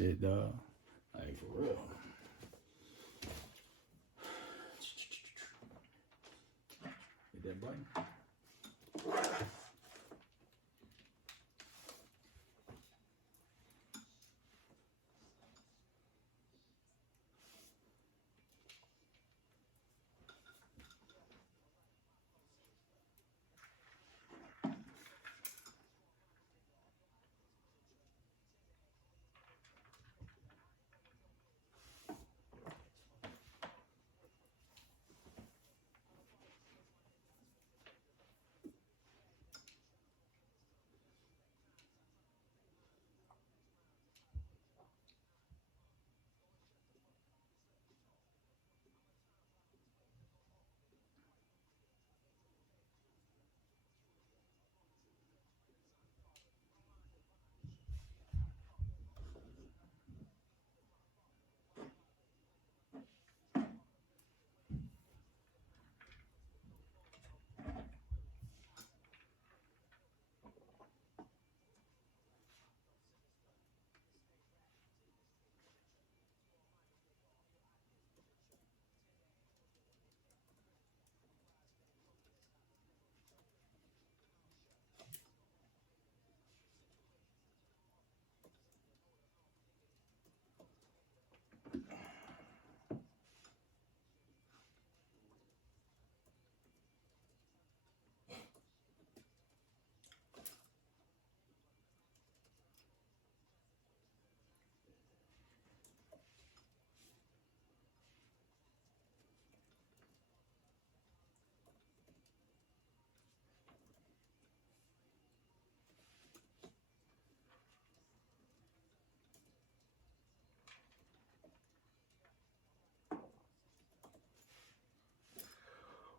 Shit, dog. Like, for real. Hit that button.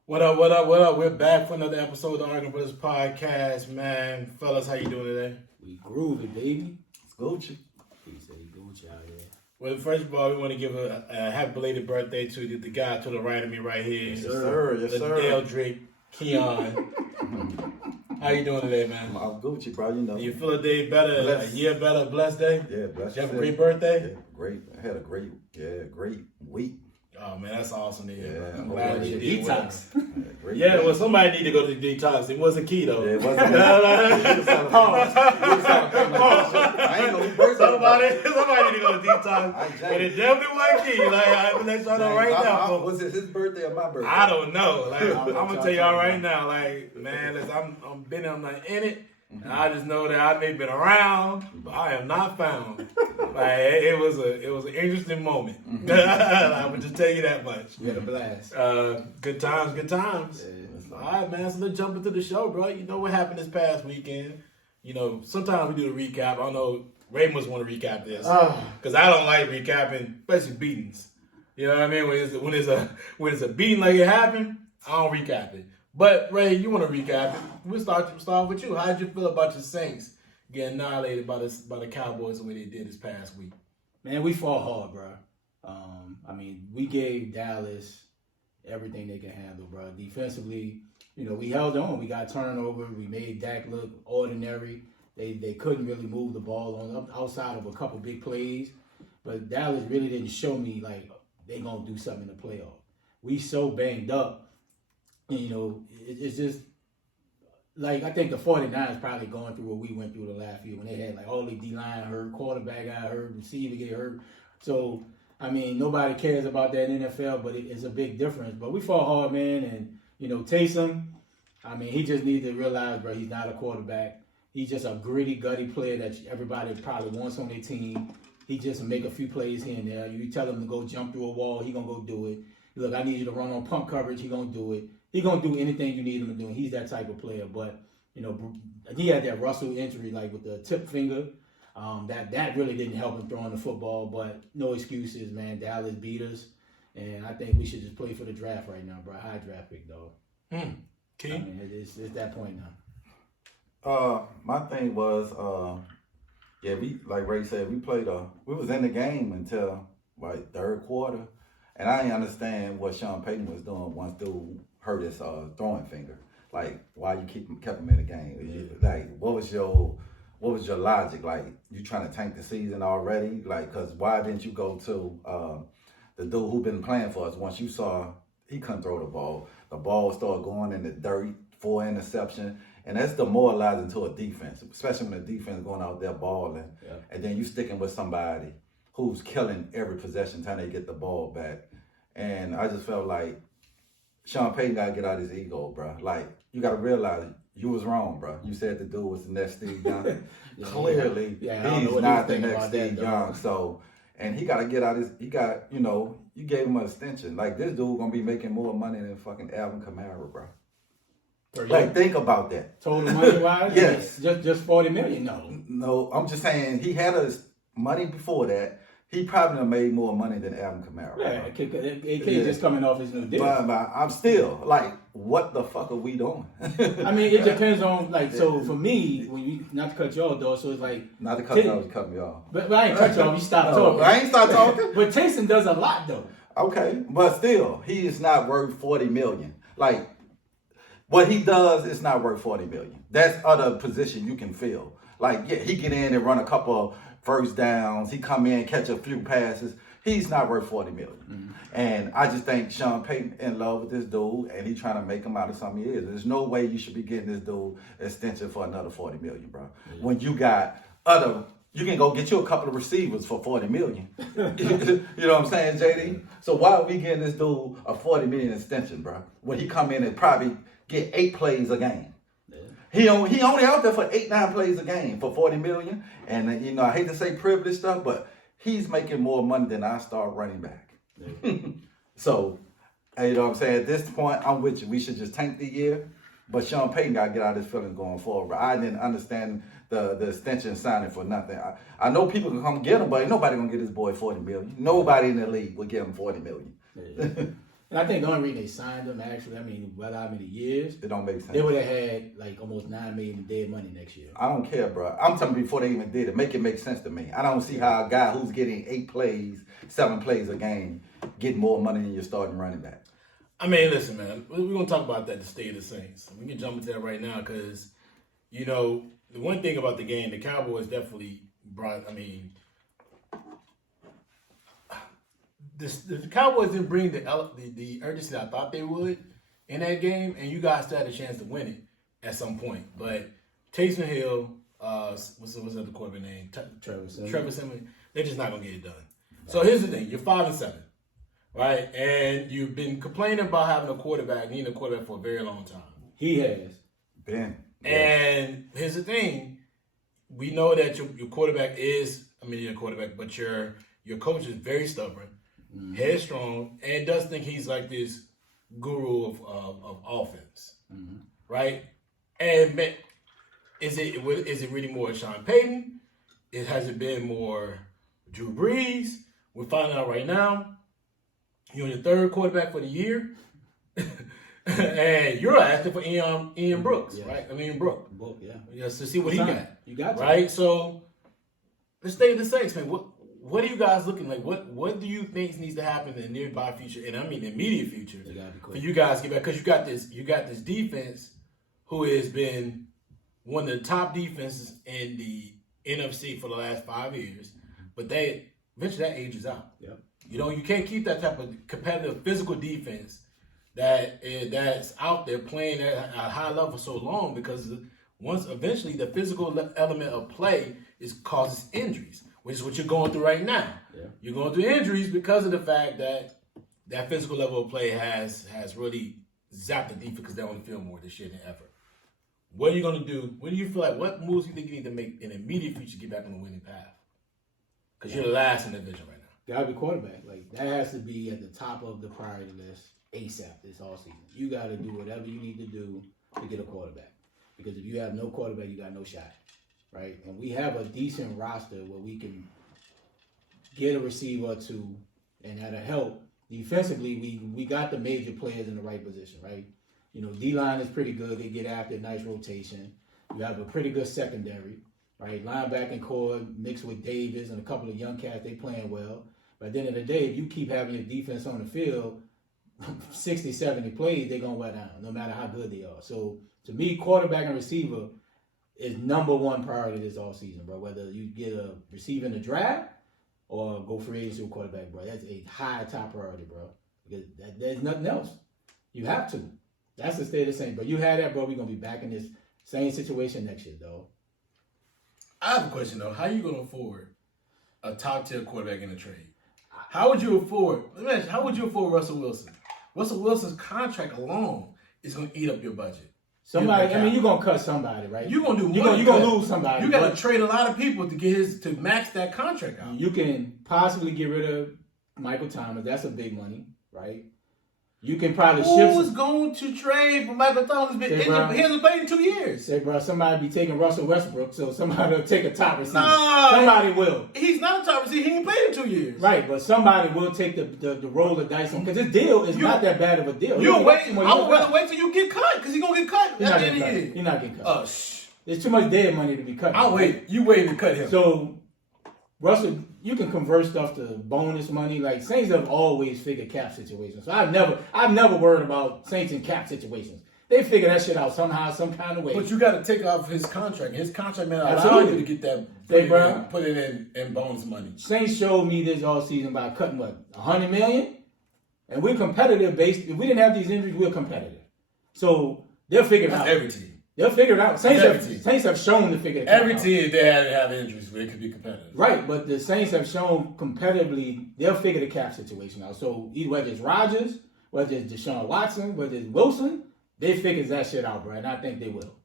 What up, what up, what up? We're back for another episode of the Arguing Brothers podcast, man. Fellas, how you doing today? We groovy, baby. It's Gucci. He said he Gucci out here. Well, first of all, we want to give a happy belated birthday to the guy to the right of me right here. Yes, sir. Yes, sir. Eldrick Keon. How you doing today, man? I'm Gucci, bro. You know. You feel a day better, Blessed. a year better, blessed day? Yeah, blessed. Did you have a great birthday? Yeah, great. I had a great week. Oh, man, that's awesome to hear. Yeah, I'm glad you did well. Great Yeah, week. well, somebody need to go to the detox. It wasn't key, though. Yeah, it wasn't. I ain't know who birthday. Somebody need to go to detox. I ain't But it definitely wasn't key. Like, I'm let y'all know right now. folks. Was it his birthday or my birthday? I don't know. Like, I'm gonna tell y'all right now. Like, man, listen, I'm not in it. And I just know that I may have been around, but I am not found. Like, it was an interesting moment. I would just tell you that much. We had a blast. Good times, good times. Yeah. All right, man. So let's jump into the show, bro. You know what happened this past weekend. You know, sometimes we do a recap. I know Ray must want to recap this because I don't like recapping, especially beatings. You know what I mean? When it's a beating like it happened, I don't recap it. But Ray, you want to recap it? We'll start with you. How did you feel about your Saints getting annihilated by the Cowboys the way they did this past week? Man, we fought hard, bro. I mean, we gave Dallas everything they can handle, bro. Defensively, you know, we held on. We got turnover. We made Dak look ordinary. They couldn't really move the ball on outside of a couple big plays. But Dallas really didn't show me, like, they going to do something in the playoff. We so banged up. And, you know, it's just, like, I think the 49ers probably going through what we went through the last year when they had, like, all the D-line hurt, quarterback got hurt, receiver get hurt. So, I mean, nobody cares about that in NFL, but it's a big difference. But we fought hard, man, and, you know, Taysom, I mean, he just needs to realize, bro, he's not a quarterback. He's just a gritty, gutty player that everybody probably wants on their team. He just make a few plays here and there. You tell him to go jump through a wall, he going to go do it. Look, I need you to run on pump coverage, he going to do it. He's going to do anything you need him to do. He's that type of player. But, you know, he had that Russell injury, like with the tip finger. That really didn't help him throwing the football. But no excuses, man. Dallas beat us. And I think we should just play for the draft right now, bro. High draft pick, dog. Key? I mean, it's that point now. My thing was, we like Ray said, we was in the game until like third quarter, and I didn't understand what Sean Payton was doing once dude hurt his throwing finger. Like, why you kept him in the game? Like, what was your what was your logic? Like, you trying to tank the season already? Like, because why didn't you go to the dude who been playing for us? Once you saw he couldn't throw the ball started going in the dirt, 4 interception, and that's demoralizing to a defense, especially when the defense going out there balling, and then you sticking with somebody who's killing every possession time they get the ball back. And I just felt like Sean Payton got to get out his ego, bro. Like, you got to realize you was wrong, bro. You said the dude was the next Steve Young. Clearly, he's not the next Steve Young. So, and he got to get out you gave him an extension. Like, this dude going to be making more money than fucking Alvin Kamara, bro. Like, think about that. Total money-wise? Yes. Just $40 million? No, I'm just saying he had his money before that. He probably done made more money than Alvin Kamara. Yeah, AK just coming off his new deal. But I'm still, like, what the fuck are we doing? I mean, it depends on, like, so for me, when you, not to cut you off, though, so it's like... Not to cut you off, you cut me off. But I ain't cut you off, you stopped talking. I ain't stopped talking. But Taysom does a lot, though. Okay, but still, he is not worth $40 million. Like, what he does is not worth $40 million. That's other position you can fill. Like, yeah, he get in and run a couple of first downs. He come in, catch a few passes. He's not worth $40 million. Mm-hmm. And I just think Sean Payton in love with this dude, and he trying to make him out of something he is. There's no way you should be getting this dude extension for another $40 million, bro. Mm-hmm. When you got you can go get you a couple of receivers for $40 million. You know what I'm saying, JD? So why are we getting this dude a $40 million extension, bro? When he come in and probably get 8 plays a game. He only out there for 8-9 plays a game for $40 million. And I hate to say privileged stuff, but he's making more money than our star running back. So, you know what I'm saying? At this point, I'm with you. We should just tank the year. But Sean Payton got to get out of his feelings going forward. I didn't understand the extension signing for nothing. I know people can come get him, but ain't nobody gonna get this boy $40 million. Nobody in the league will give him $40 million. And I think the only reason they signed him, actually, I mean, whether how many years, it don't make sense. They would have had like almost $9 million in dead money next year. I don't care, bro. I'm telling you, before they even did it, make it make sense to me. I don't see how a guy who's getting 8 plays, 7 plays a game, get more money than your starting running back. I mean, listen, man, we're gonna talk about that, the state of the Saints. We can jump into that right now because, the one thing about the game, the Cowboys definitely brought. I mean, the Cowboys didn't bring the urgency that I thought they would in that game, and you guys still had a chance to win it at some point. But Taysom Hill, what's the other quarterback name? Trevor Simmons. They're just not gonna get it done. So here's the thing: you're 5-7, right? And you've been complaining about having a quarterback, needing a quarterback for a very long time. He has been. And here's the thing: we know that your quarterback is, your quarterback, but your coach is very stubborn. Mm-hmm. Headstrong, and does think he's like this guru of offense, right? And is it really more Sean Payton? Has it been more Drew Brees? We're finding out right now. You're your 3rd quarterback for the year, and you're asking for Ian Brooks, right? Brooke, yeah. Just to see what he got. You got right. So let's stay in the Saints, man. What are you guys looking like? What do you think needs to happen in the nearby future, and immediate future, for you guys to get back? Because you got this defense who has been one of the top defenses in the NFC for the last 5 years, but eventually that ages out. Yep. You can't keep that type of competitive physical defense that's out there playing at a high level for so long, because once eventually the physical element of play causes injuries, which is what you're going through right now. Yeah. You're going through injuries because of the fact that physical level of play has really zapped the defense because they're on the field more this year than ever. What are you going to do? What do you feel like? What moves do you think you need to make in the immediate future to get back on the winning path? Because you're the last in the division right now. Got to be quarterback. Like, that has to be at the top of the priority list ASAP this offseason. You got to do whatever you need to do to get a quarterback. Because if you have no quarterback, you got no shot. Right, and we have a decent roster where we can get a receiver or two, and that'll help. Defensively, we got the major players in the right position, right? D-line is pretty good. They get after nice rotation. You have a pretty good secondary, right? Linebacking core mixed with Davis and a couple of young cats, they playing well. But at the end of the day, if you keep having your defense on the field, 60, 70 plays, they're going to wear down, no matter how good they are. So, to me, quarterback and receiver, is number one priority this offseason, bro. Whether you get a receiver in the draft or go free agency with quarterback, bro. That's a high top priority, bro. Because there's nothing else. You have to. That's to stay the same. But you had that, bro. We're going to be back in this same situation next year, though. I have a question, though. How are you going to afford a top-tier quarterback in a trade? How would you afford Russell Wilson? Russell Wilson's contract alone is going to eat up your budget. Somebody, I mean, you're going to cut somebody, right? You're going to do You're going to lose somebody. You got to trade a lot of people to max that contract out. You can possibly get rid of Michael Thomas. That's a big money, right? You can probably shift. Who's going to trade for Michael Thomas? He hasn't played in 2 years. Say, bro, somebody be taking Russell Westbrook, so somebody will take a top receiver. No, somebody will. He's not a top receiver. He ain't played in 2 years. Right, but somebody will take the roll of dice on because this deal is not that bad of a deal. I would rather wait till you get cut because he's gonna get cut at the end of the year. He's not getting cut. Oh, There's too much dead money to be cut. I'll wait. You wait to cut him. So, Russell, you can convert stuff to bonus money. Like Saints have always figured cap situations. So I've never worried about Saints in cap situations. They figure that shit out somehow, some kind of way. But you got to take off his contract. His contract man allow you to get that. Put it in bonus money. Saints showed me this all season by cutting what $100 million, and we're competitive. Based, if we didn't have these injuries, we're competitive. So they'll figure it out. Every team. They'll figure it out. Saints have shown to figure it out. Every team, if they had to have injuries, they could be competitive. Right, but the Saints have shown competitively, they'll figure the cap situation out. So either whether it's Rodgers, whether it's Deshaun Watson, whether it's Wilson, they figure that shit out, bro, and I think they will.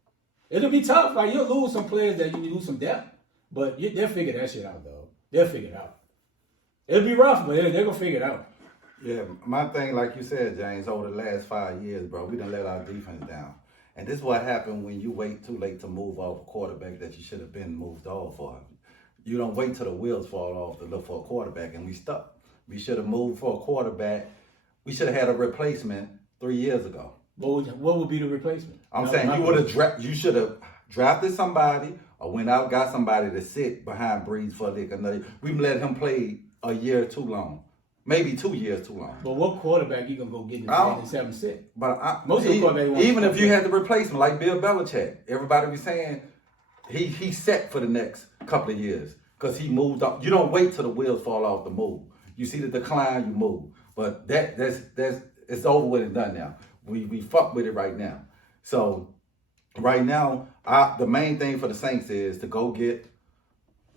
It'll be tough. Like, you'll lose some players that you lose some depth, but they'll figure that shit out, though. They'll figure it out. It'll be rough, but they're going to figure it out. Yeah, my thing, like you said, James, over the last 5 years, bro, we done let our defense down. And this is what happened when you wait too late to move off a quarterback that you should have been moved off for. You don't wait till the wheels fall off to look for a quarterback, and we stuck. We should have moved for a quarterback. We should have had a replacement 3 years ago. What would be the replacement? I'm saying you should have drafted somebody or went out got somebody to sit behind Breeze for another. We've let him play a year too long. Maybe 2 years too long. But what quarterback you gonna go get in the 7 6? But most of the quarterbacks even if you had the replacement like Bill Belichick, everybody be saying he's set for the next couple of years because he moved up. You don't wait till the wheels fall off the move. You see the decline, you move. But that's it's over with and done now. We fuck with it right now. So right now, the main thing for the Saints is to go get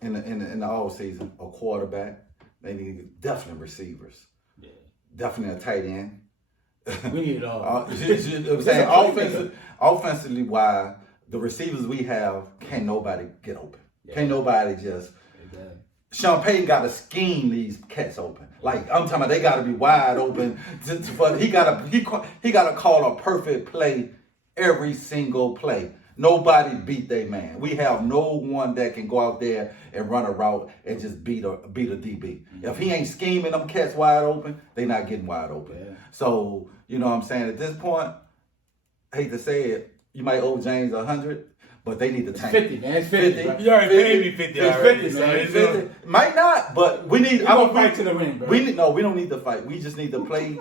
in the off season a quarterback. They need definitely receivers. Yeah. Definitely a tight end. We need it all. I'm saying offensively wise, the receivers we have, can't nobody get open. Yeah. Can't nobody just. Exactly. Sean Payton got to scheme these cats open. Like I'm talking about, they got to be wide open. He got to call a perfect play every single play. Nobody beat their man. We have no one that can go out there and run a route and just beat a DB. Mm-hmm. If he ain't scheming them cats wide open, they not getting wide open. Yeah. So, you know what I'm saying? At this point, I hate to say it, you might owe James 100, but they need to tank. 50, man. It's 50. You already paid me 50 already. It's 50, man. 50. Might not, but we need. I will fight to the ring, bro. We don't need to fight. We just need to play.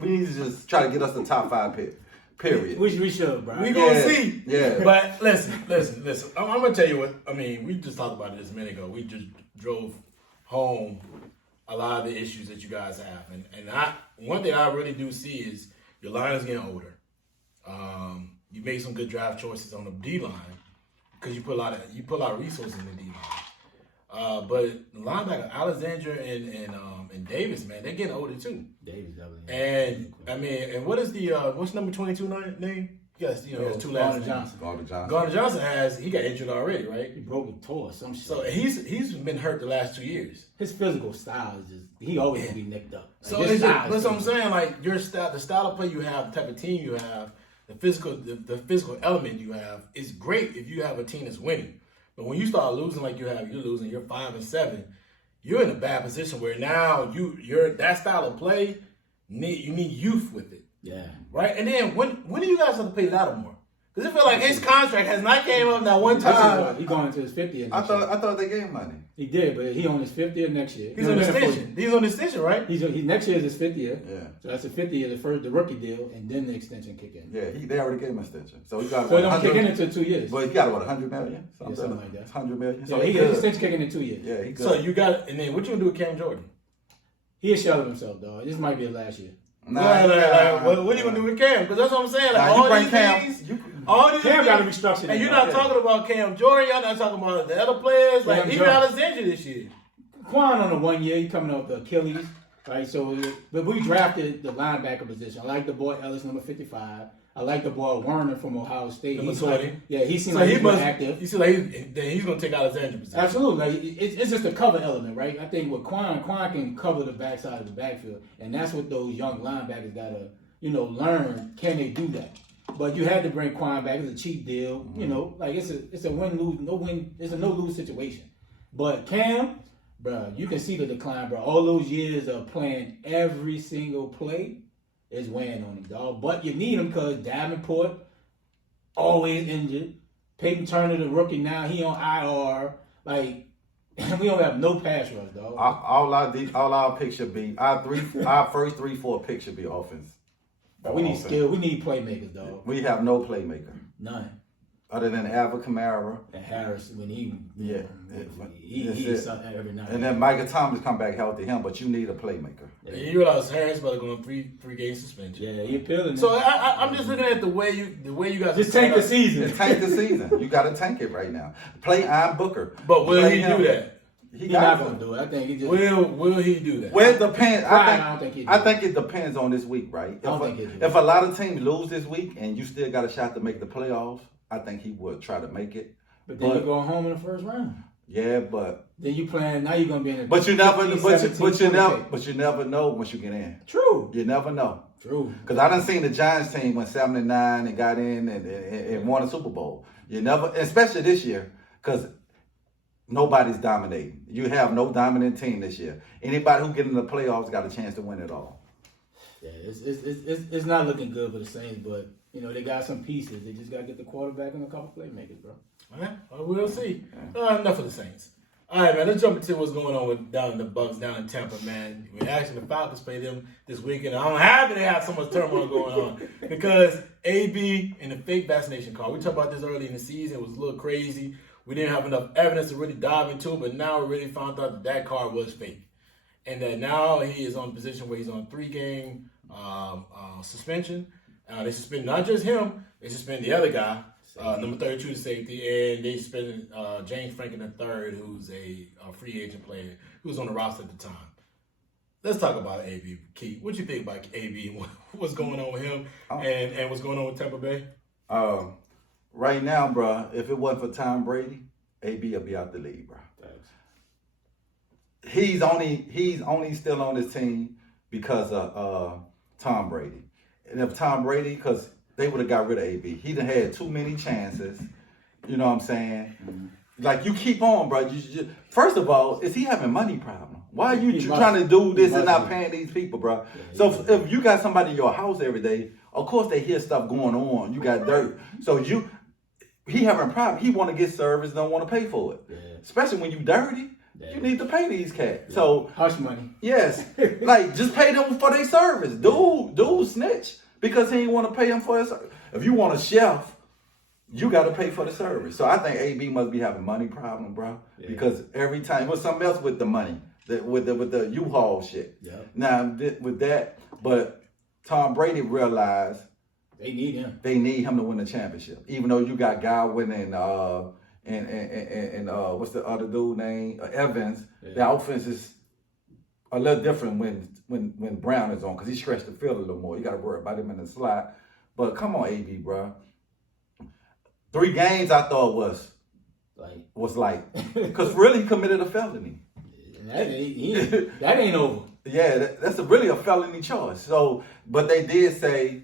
We need to just try to get us the top 5 pick. Period. We should, bro. We gonna see. Yeah. But listen. I'm gonna tell you what. I mean, we just talked about it just a minute ago. We just drove home a lot of the issues that you guys have, and one thing I really do see is your line is getting older. You made some good draft choices on the D line because you put a lot of resources in the D line. But linebacker Alexander and Davis, man, they're getting older too. Davis definitely. And I mean, and what is what's number 22 name? Yes, he has 2 last names. Gardner Johnson he got injured already, right? He broke a toe or some shit. So he's been hurt the last 2 years. His physical style is he always gonna be nicked up. Like, so that's what I'm saying. Like your style, the style of play you have, the type of team you have, the physical element you have is great if you have a team that's winning. But when you start losing like you're losing, you're 5-7. You're in a bad position where now you're that style of play. You need youth with it. Yeah. Right. And then when do you guys have to play Lattimore? Because I feel like his contract has not came up that one time. He's going into his 50th. I thought they gave money. He did, but he on his 50th next year. He's on extension. He's on extension, right? He's next year is his 50th year. Yeah. So that's the 50th year, the rookie deal, and then the extension kick in. Yeah, they already gave him extension. So he got So it don't kick in until 2 years. But he got what, 100 million? Something like that. 100 million. So he extension kicking in 2 years. Yeah, he good. So you got, and then what you gonna do with Cam Jordan? He a shell of himself, dog. This might be his last year. What are you gonna do with Cam? Because that's what I'm saying. Like all these things, all these Cam got to things, restructure. and you're not talking about Cam Jordan. Y'all not talking about the other players. Like even Alexander this year. Quan on the 1 year, he coming off the Achilles, right? So, but we drafted the linebacker position. I like the boy Ellis, number 55. I like the boy Werner from Ohio State. Number 20. He seems like he's active. You see, like he's gonna take Alexander's position. Absolutely. Like, it's just a cover element, right? I think with Quan can cover the backside of the backfield, and that's what those young linebackers gotta, learn. Can they do that? But you had to bring Quan back. It's a cheap deal. Mm-hmm. Like it's a win-lose, no-win. It's a no-lose situation. But Cam, bro, you can see the decline, bro. All those years of playing every single play is weighing on him, dog. But you need him because Davenport always injured. Peyton Turner, the rookie, now he on IR. Like we don't have no pass rush, dog. All our picks should be our first 3-4 picks should be offense. We need skill. We need playmakers, dog. We have no playmaker. None. Other than Alvin Kamara. And Harris, when he he's something every night. And then Michael Thomas come back healthy, but you need a playmaker. Yeah, you realize Harris about to go on three game suspension. Yeah, he appealing. So I'm just looking at the way you guys just tank the season. Tank the season. You got to tank it right now. Play Iron Booker. But will he do that? He's not going to do it. I think he just will he do that? Well, it depends. I don't think I think it depends on this week, right? If a lot of teams lose this week and you still got a shot to make the playoffs, I think he would try to make it. But then you're going home in the first round. Yeah, but then you playing. Now you're gonna be in. But you never know once you get in. True. You never know. True. Because I done seen the Giants team went 7-9 and got in and won a Super Bowl. You never, especially this year, because nobody's dominating. You have no dominant team this year. Anybody who get in the playoffs got a chance to win it all. Yeah, it's not looking good for the Saints, but they got some pieces. They just got to get the quarterback and a couple playmakers, bro. All right, we'll see. Enough of the Saints. All right, man. Let's jump into what's going on down in the Bucs, down in Tampa, man. Actually, the Falcons play them this weekend. I'm happy they have so much turmoil going on because AB and the fake vaccination card. We talked about this early in the season. It was a little crazy. We didn't have enough evidence to really dive into it, but now we really found out that card was fake, and that now he is on a position where he's on 3-game suspension. They suspended not just him; they suspended the other guy. Number 32 to safety, and they suspended James Franklin III, who's a free agent player who was on the roster at the time. Let's talk about AB. Key, what you think about AB? What's going on with him, and what's going on with Tampa Bay? Right now, bro, if it wasn't for Tom Brady, AB will be out the league, bro. Thanks. He's only still on this team because of Tom Brady, and if Tom Brady, because they would have got rid of AB. He done had too many chances. You know what I'm saying? Mm-hmm. Like, you keep on, bro. First of all, is he having money problem? Why are you trying to do this and not paying these people, bro? Yeah, so if you got somebody in your house every day, of course they hear stuff going on. You got dirt. So he having a problem. He want to get service, don't want to pay for it. Yeah. Especially when you dirty. Yeah. You need to pay these cats. Yeah. So hush money. Yes. Like, just pay them for their service. Dude snitch. Because he didn't want to pay him for his service. If you want a chef, you got to pay for the service. So I think AB must be having money problem, bro. Yeah. Because every time, it was something else with the money, with the U-Haul shit. Yeah. Now, with that, but Tom Brady realized they need him. They need him to win the championship. Even though you got Godwin and what's the other dude name? Evans. Yeah. The offense is a little different when Brown is on, because he stretched the field a little more. You got to worry about him in the slot. But come on, AB, bro. 3 games I thought was like, because really he committed a felony. That ain't over. Yeah, that's really a felony charge. So, but they did say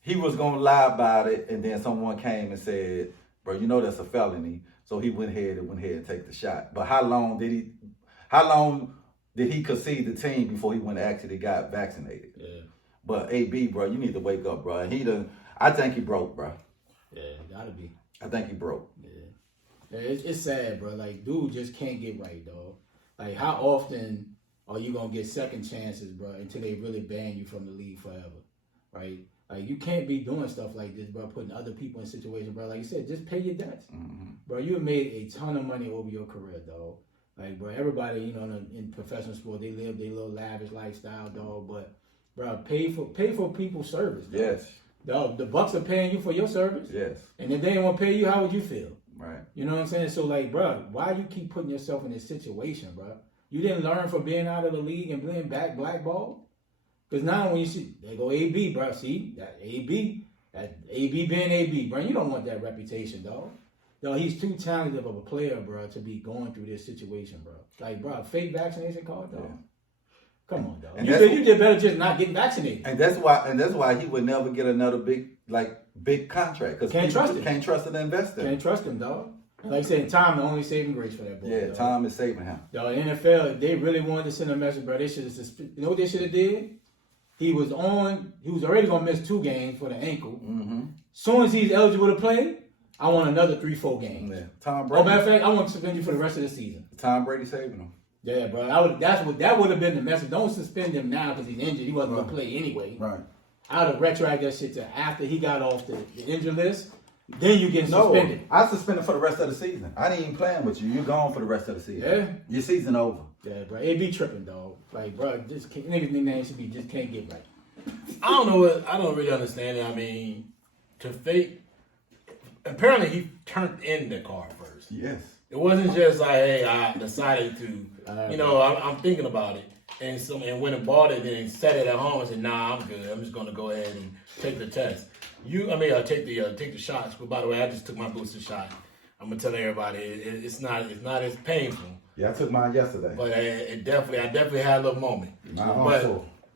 he was gonna lie about it, and then someone came and said, "Bro, that's a felony." So he went ahead and take the shot. But how long did he concede the team before he went and actually got vaccinated? Yeah. But AB, bro, you need to wake up, bro. I think he broke, bro. Yeah, gotta be. I think he broke. Yeah, it's sad, bro. Like, dude just can't get right, dog. Like, how often are you gonna get second chances, bro, until they really ban you from the league forever, right? Like, you can't be doing stuff like this, bro, putting other people in situations, bro. Like you said, just pay your debts. Mm-hmm. Bro, you have made a ton of money over your career, dog. Like, bro, everybody, you know, in professional sport, they live their little lavish lifestyle, dog. But, bro, pay for people's service, dog. Yes. Dog, the Bucs are paying you for your service. Yes. And if they didn't want to pay you, how would you feel? Right. You know what I'm saying? So, like, bro, why you keep putting yourself in this situation, bro? You didn't learn from being out of the league and being blackballed? Because now when you see, they go AB, bro. See, that AB being AB, bro. You don't want that reputation, dog. Dog, he's too talented of a player, bro, to be going through this situation, bro. Like, bro, fake vaccination card, dog. Yeah. Come on, dog. And you did better just not getting vaccinated. And that's why he would never get another big contract. Because can't trust him. Can't trust an investor. Can't trust him, dog. Like I said, time the only saving grace for that boy. Yeah, dog. Time is saving him. Dog, the NFL, if they really wanted to send a message, bro, they should have suspended. You know what they should have did? He was already going to miss 2 games for the ankle. Mm-hmm. Soon as he's eligible to play, I want another 3-4 games. Yeah. Tom Brady. Matter of fact, I want to suspend you for the rest of the season. Tom Brady saving him. Yeah, bro. That would have been the message. Don't suspend him now because he's injured. He wasn't going to play anyway. Right. I would have retroacted that shit to after he got off the injured list. Then you get suspended. No, I suspended for the rest of the season. I didn't even play with you. You're gone for the rest of the season. Yeah. Your season over. Yeah, bro. It be tripping, dog. Like, bro, niggas' nickname should be just can't get right. I don't really understand it. I mean, to fake. Apparently, he turned in the card first. Yes. It wasn't just like, hey, I decided to, I'm thinking about it. And went and bought it, then set it at home and said, nah, I'm good. I'm just going to go ahead and take the test. Take the shots. But by the way, I just took my booster shot. I'm going to tell everybody, it's not as painful. Yeah, I took mine yesterday. But I definitely had a little moment. My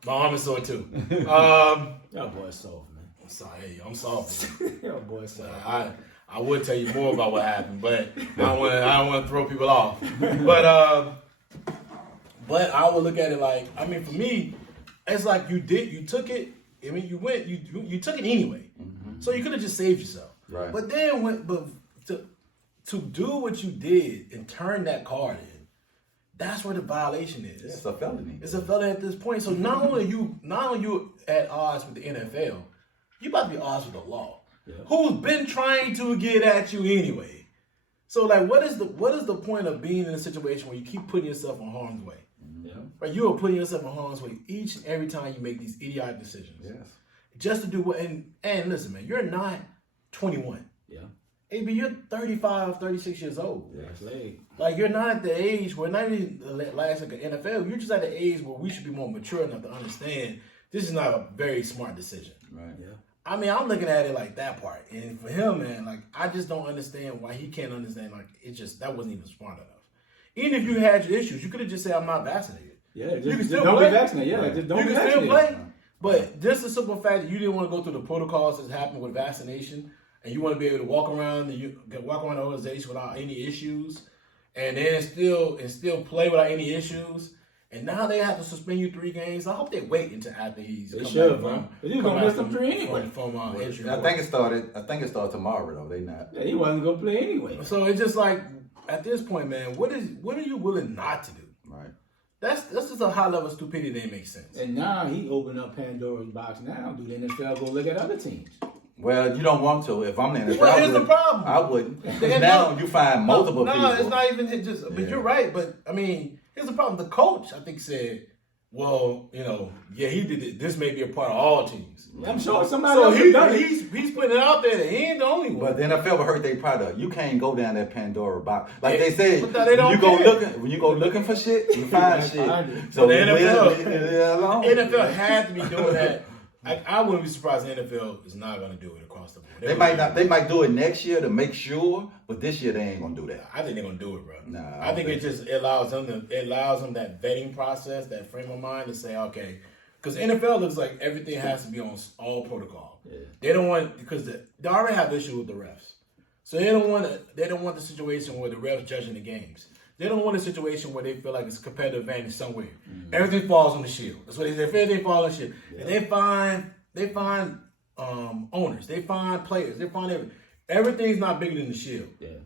arm is sore too. Your boy's soft, man. I'm sorry. Hey, I'm soft. Your boy's soft. I would tell you more about what happened, but I don't want to throw people off. But I would look at it like, I mean, for me, it's like you took it. I mean, you took it anyway, so you could have just saved yourself. Right. But then, to do what you did and turn that card in, that's where the violation is. It's a felony. It's a felony at this point. So not only you at odds with the NFL, you about to be at odds with the law, who's been trying to get at you anyway. So like, what is the point of being in a situation where you keep putting yourself in harm's way? Yeah. Right, you are putting yourself in harm's way each and every time you make these idiotic decisions. Yes. Just to do what? And listen, man, you're not 21. Yeah. AB, you're 35, 36 years old. Yeah. Like, you're not at the age where, not even last like an NFL, you're just at the age where we should be more mature enough to understand this is not a very smart decision. Right. Yeah. I mean, I'm looking at it like that part. And for him, man, like, I just don't understand why he can't understand, like, that wasn't even smart enough. Even if you had your issues, you could have just said, I'm not vaccinated. Yeah, you can still don't play. Be vaccinated. Yeah, just don't you be can vaccinated. still play. But just the simple fact that you didn't want to go through the protocols that's happened with vaccination, and you want to be able to walk around the organization without any issues, and then still play without any issues, and now they have to suspend you 3 games. I hope they wait until after he's. They should, man. You're gonna miss them 3 anyway. I think it started tomorrow though. They not. Yeah, he wasn't gonna play anyway. So it's just like at this point, man, what are you willing not to do? Right. That's just a high level of stupidity that makes sense. And now he opened up Pandora's box. Now, do the NFL go look at other teams? Well, you don't want to. If I'm in the NFL, well, here's the problem. I wouldn't. Now you find multiple people. No, it's not even just. But you're right. But I mean, here's the problem. The coach, I think, said, "Well, he did it. This may be a part of all teams." I'm sure somebody else done it. He's putting it out there that he ain't the only one. But the NFL will hurt their product. You can't go down that Pandora box. Like they said, when you go looking for shit, you find shit. So the NFL had to be doing that. I wouldn't be surprised the NFL is not going to do it across the board. They might do it next year to make sure, but this year they ain't going to do that. I think they're going to do it, bro. Nah, I think it allows them that vetting process, that frame of mind to say, okay, because NFL looks like everything has to be on all protocol. Yeah. They don't want, because they already have issue with the refs, so they don't want the situation where the refs judging the games. They don't want a situation where they feel like it's a competitive advantage somewhere. Mm-hmm. Everything falls on the shield. That's what they say. If everything falls on the shield, and they find owners, they find players, they find everything. everything's not bigger than the shield. Yeah.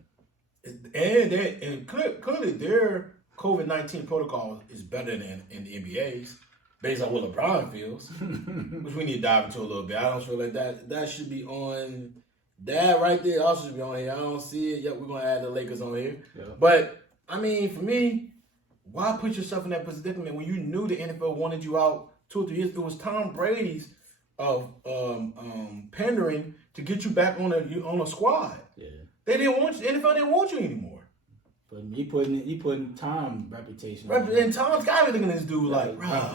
And clearly their COVID-19 protocol is better than in the NBA's based on what LeBron feels, which we need to dive into a little bit. I don't feel like that should be on that right there. Also should be on here. I don't see it. Yep, we're going to add the Lakers on here. Yeah. But, I mean, for me, why put yourself in that predicament when you knew the NFL wanted you out 2 or 3 years? It was Tom Brady's pandering to get you back on a squad. Yeah. They didn't want you. The NFL didn't want you anymore. But you putting Tom's reputation. And Tom's got to be looking at this dude like, bro.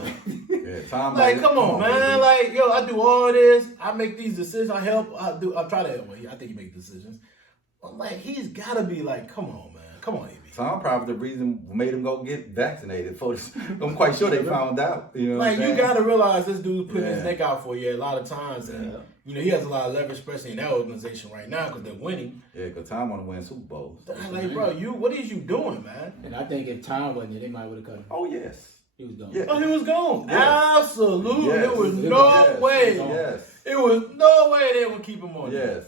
Yeah, Tom. Like, come on, man. Like, yo, I do all this. I make these decisions. I help. I try to help. I think he makes decisions. I'm like, he's got to be like, come on, man. Come on, AB. Tom probably the reason made him go get vaccinated. I'm quite sure they found out. You know, like you got to realize this dude putting his neck out for you a lot of times, and you know he has a lot of leverage, especially in that organization right now because they're winning. Yeah, because Tom want to win Super Bowls. Like, bro, what is you doing, man? And I think if Tom wasn't there, they might would have cut him. Oh yes, he was gone. Yeah. Oh, he was gone. Yeah. Absolutely, yes. There was no way. Yes. It was no way they would keep him on. Yes.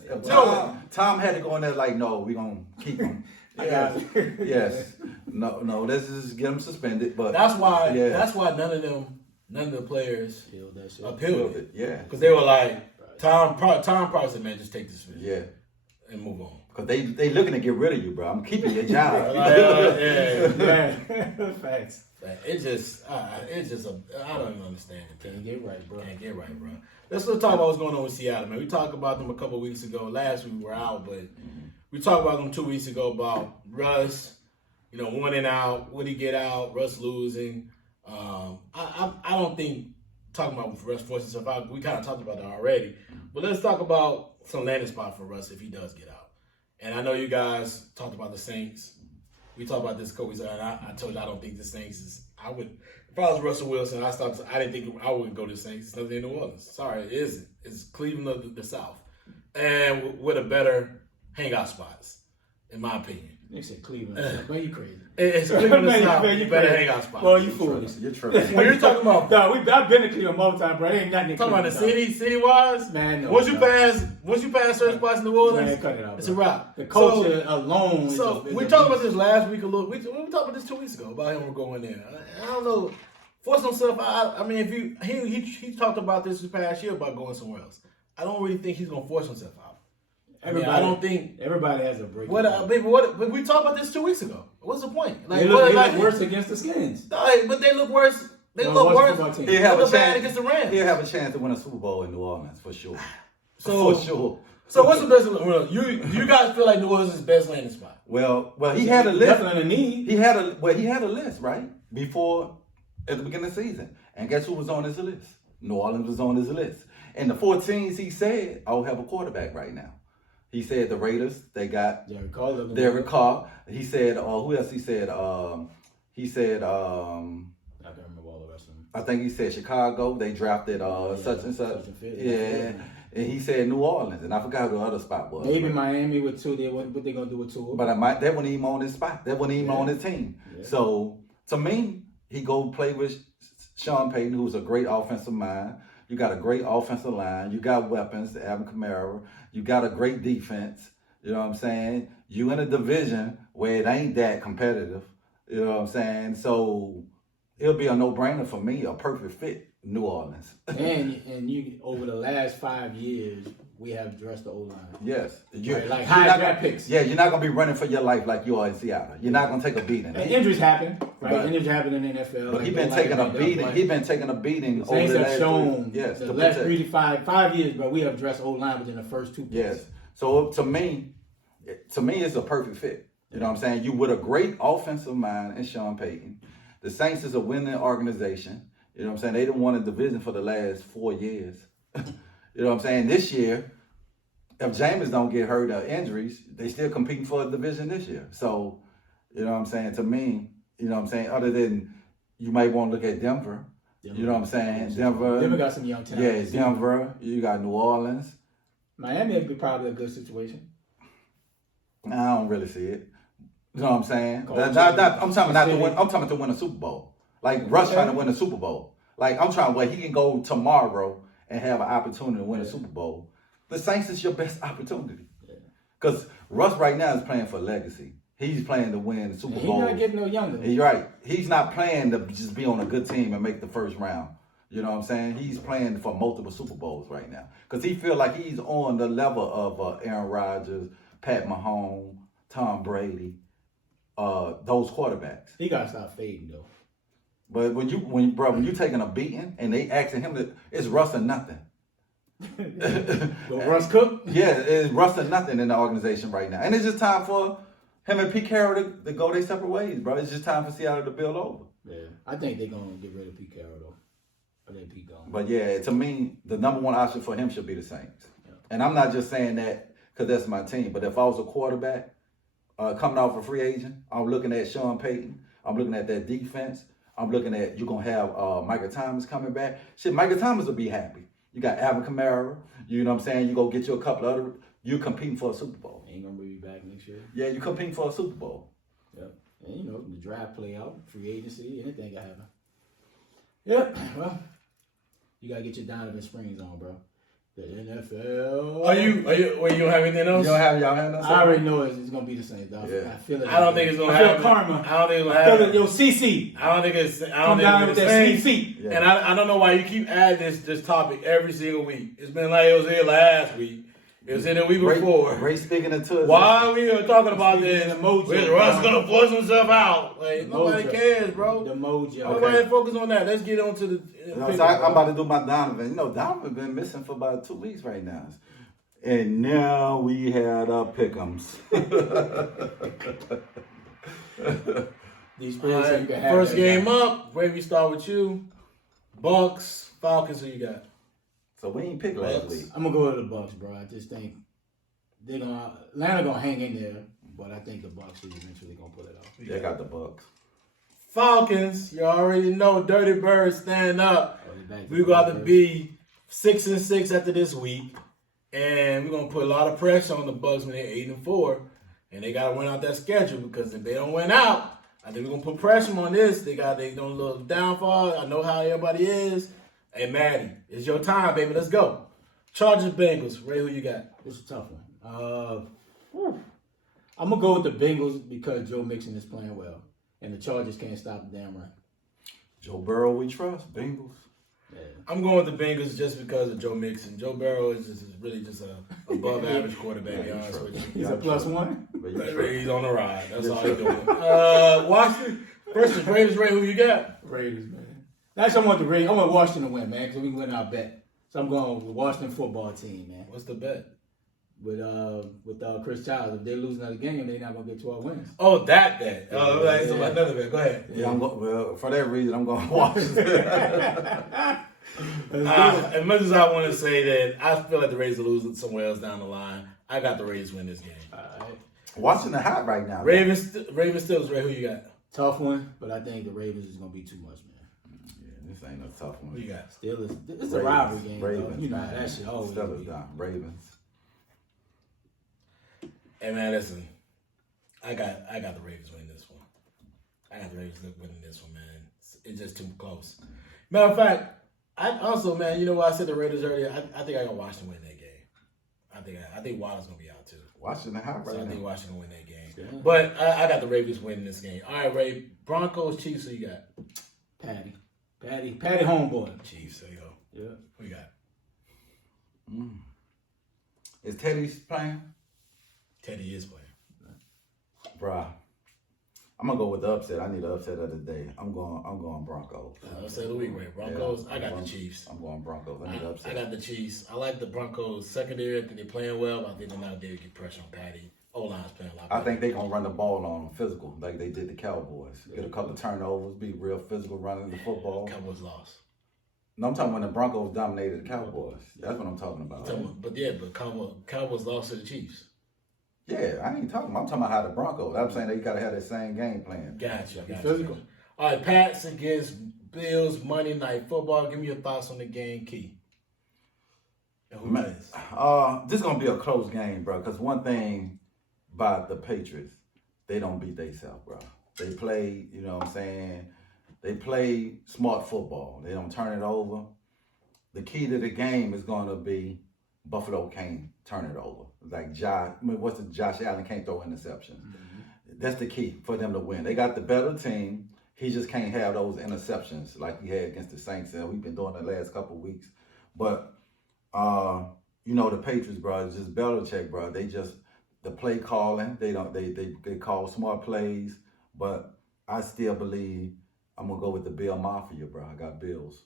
Tom had to go in there like, no, we're gonna keep him. Yes. Yes. No, let's just get him suspended. But that's why none of the players appealed it. Yeah. Because they were like, Tom probably said, man, just take this fish. Yeah. And move on. Because they looking to get rid of you, bro. I'm keeping your job. Facts. It's just I don't even understand it. Can't get right, bro. Let's talk about what's going on with Seattle, man. We talked about them a couple of weeks ago. Last week we were out, but we talked about them 2 weeks ago about Russ, wanting out. Would he get out? Russ losing. I don't think talking about Russ forcing himself out. We kind of talked about that already. But let's talk about some landing spot for Russ if he does get out. And I know you guys talked about the Saints. We talked about this, Kobe. And I told you I don't think the Saints is. If I was Russell Wilson, I didn't think I wouldn't go to the Saints. It's nothing in New Orleans. Sorry, it isn't. It's Cleveland of the South, and with a better hangout spots, in my opinion. They said Cleveland. Man, you crazy. It's Cleveland of the South. Better hangout spots. Well, you foolish. You're tripping. When you're talking about, I've been to Cleveland multiple times, bro. It ain't nothing. Talking about the city wise. Man, no. Once you pass certain spots in New Orleans, man, cut it out, it's a wrap. The culture alone. So we talked about this last week a little. We talked about this 2 weeks ago about him going there. I don't know. Force himself. I mean, if he talked about this past year about going somewhere else. I don't really think he's gonna force himself out. I don't think everybody has a break. But we talked about this 2 weeks ago. What's the point? Like, they look worse against the Skins. But they look worse. They look worse. He'll have a chance against the Rams. He'll have a chance to win a Super Bowl in New Orleans for sure. For sure. So what's the best? You guys feel like New Orleans is the best landing spot? Well, he had a list. Definitely a need. He had a list right before at the beginning of the season, and guess who was on his list? New Orleans was on his list, and the 4 teams he said, "I'll have a quarterback right now." He said the Raiders, they got Derek Carr. He said, who else? He said, I can't remember all the rest of them. I think he said Chicago. They drafted such and such. Yeah. And he said New Orleans, and I forgot who the other spot was. Maybe Miami with two. What they gonna do with two? But that wasn't even on his spot. That wasn't even on his team. Yeah. So to me, he go play with Sean Payton, who's a great offensive mind. You got a great offensive line. You got weapons, Alvin Kamara. You got a great defense. You know what I'm saying? You in a division where it ain't that competitive. You know what I'm saying? So it'll be a no-brainer for me, a perfect fit, New Orleans. and you over the last 5 years, we have addressed the O-line. Yes. Like high draft picks. Yeah, you're not going to be running for your life like you are in Seattle. You're not going to take a beating. And injuries happen, right? But, injuries happen in the NFL. But he's been taking a beating. He's been taking a beating over the last shown the last 3 to 5 years, but we have addressed O-line within the first 2 picks. Yes. So to me, it's a perfect fit. You know what I'm saying? You with a great offensive mind in Sean Payton. The Saints is a winning organization. You know what I'm saying? They didn't win a division for the last 4 years. You know what I'm saying? This year, if Jameis don't get hurt or injuries, they still competing for a division this year. So, you know what I'm saying? To me, you know what I'm saying? Other than you might want to look at Denver. You know what I'm saying? Denver got some young talent. Yeah, Denver. You got New Orleans. Miami would be probably a good situation. I don't really see it. You know what I'm saying? I'm talking about to win a Super Bowl. Like Russ trying to win a Super Bowl. Like I'm trying where he can go tomorrow and have an opportunity to win a Super Bowl. The Saints is your best opportunity. Yeah. Because Russ right now is playing for legacy. He's playing to win the Super Bowl. He's not getting no younger. He's right. He's not playing to just be on a good team and make the first round. You know what I'm saying? He's playing for multiple Super Bowls right now. Because he feel like he's on the level of Aaron Rodgers, Pat Mahomes, Tom Brady, those quarterbacks. He got to stop fading, though. But when you taking a beating and they asking him to, it's Russ or nothing. Will Russ cook? Yeah, it's Russ or nothing in the organization right now. And it's just time for him and Pete Carroll to go their separate ways, bro. It's just time for Seattle to build over. Yeah, I think they're going to get rid of Pete Carroll, though. I think Pete gone. But yeah, to me, the number one option for him should be the Saints. Yeah. And I'm not just saying that because that's my team, but if I was a quarterback coming off a free agent, I'm looking at Sean Payton. I'm looking at that defense. I'm looking at you're going to have Michael Thomas coming back. Shit, Michael Thomas will be happy. You got Alvin Kamara. You know what I'm saying? You go get you a couple other. You're competing for a Super Bowl. Ain't going to be back next year. Yeah, you're competing for a Super Bowl. Yep. And, you know, the draft play out, free agency, anything can happen. Yep. Well, you got to get your Donovan Springs on, bro. The NFL. Wait, you don't have anything else? Y'all have nothing? I already know it's going to be the same, dog. Yeah. I feel it. I don't think it's gonna I feel happen. karma. I don't think it's gonna I feel happen. it. Yo, CC. I don't think it's. I don't Come think down it's with the that same. CC. Yeah. And I don't know why you keep adding this topic every single week. It's been like it was here last week. It was here the week before. Ray speaking into Why are we here talking about this? Speaking of mojo, Is Russ bro. gonna force himself out? Like The nobody mojo. cares, bro. The mojo. Nobody focus on that. Let's get on to the. So I'm about to do my Donovan. You know, Donovan been missing for about 2 weeks right now. And now we had pick'ems. These All players so you right, can have first that game guy. up. Ray, we start with you. Bucs, Falcons. Who you got? So we ain't picked last Bucs. week. I'm gonna go with the Bucs, bro. I just think Atlanta gonna hang in there, but I think the Bucs is eventually gonna pull it off. They got the Bucs. Falcons. You already know. Dirty Birds stand up. Back We're going to be 6-6 after this week, and we're gonna put a lot of pressure on the Bucs when they're 8-4, and they gotta win out that schedule because if they don't win out, I think we're gonna put pressure on this. They don't look downfall. I know how everybody is. Hey, Maddie, it's your time, baby. Let's go. Chargers, Bengals. Ray, who you got? It's a tough one. I'm gonna go with the Bengals because Joe Mixon is playing well, and the Chargers can't stop the damn run. Joe Burrow, we trust. Bengals. Yeah. I'm going with the Bengals just because of Joe Mixon. Joe Burrow is really just a above average quarterback, to be honest with you. He's a +1. But you trust. He's on the ride. That's all he's doing. Washington versus Raiders. Ray, who you got? Raiders, man. Actually, I want the Raiders. I want Washington to win, man, because we can win our bet. So I'm going with the Washington football team, man. What's the bet? With Chris Childs, if they lose another game, they're not gonna get 12 wins. Oh, that bet. Oh, Yeah. that's another bet. Go ahead. Yeah, well, for that reason, I'm going to Washington. As much as I want to say that I feel like the Raiders will lose somewhere else down the line, I got the Raiders win this game. All right. Washington hot right now. Ravens Steelers. Ray, who you got? Tough one, but I think the Ravens is gonna be too much, man. Yeah, this ain't a tough one. Who you got? Steelers, it's a rivalry game, Ravens, though. You know how man. that shit always Steelers be. down. Ravens. Hey man, listen. I got the Ravens winning this one. I got the Ravens winning this one, man. It's just too close. Matter of fact, I also, man, you know what I said the Raiders earlier? I think I got Washington win that game. I think Waddle's gonna be out too. Washington hot So right I think now. Washington win that game. Yeah. But I got the Ravens winning this game. All right, Ray. Broncos, Chiefs, who you got? Patty homeboy. Chiefs, there you go. Yeah. Who you got? Is Teddy playing? Teddy is playing. Bruh. I'm gonna go with the upset. I need an upset of the day. I'm going Broncos. Upset of the week, Ray. Broncos. Yeah, I got I'm the Chiefs. I'm going Broncos. I need an I upset. got the Chiefs. I like the Broncos secondary. I think they're playing well. But I think they're not there to get pressure on Patty. O-line's playing a lot better. I think they're gonna run the ball on them physical, like they did the Cowboys. Get a couple turnovers, be real physical running the football. Cowboys lost. No, I'm talking when the Broncos dominated the Cowboys. That's what I'm talking about. But Cowboys lost to the Chiefs. Yeah, I ain't talking. I'm talking about how the Broncos. I'm saying they gotta have that same game plan. Gotcha. Physical. All right, Pats against Bills Monday Night Football. Give me your thoughts on the game, Key. And who Man, wins? this is gonna be a close game, bro. Because one thing about the Patriots, they don't beat themselves, bro. They play, you know what I'm saying? They play smart football. They don't turn it over. The key to the game is gonna be Buffalo can't turn it over. Like Josh Allen can't throw interceptions. Mm-hmm. That's the key for them to win. They got the better team. He just can't have those interceptions like he had against the Saints, and we've been doing the last couple of weeks. But the Patriots, bro, it's just Belichick, bro. They just the play calling. They call smart plays, but I still believe I'm gonna go with the Bill Mafia, bro. I got Bills.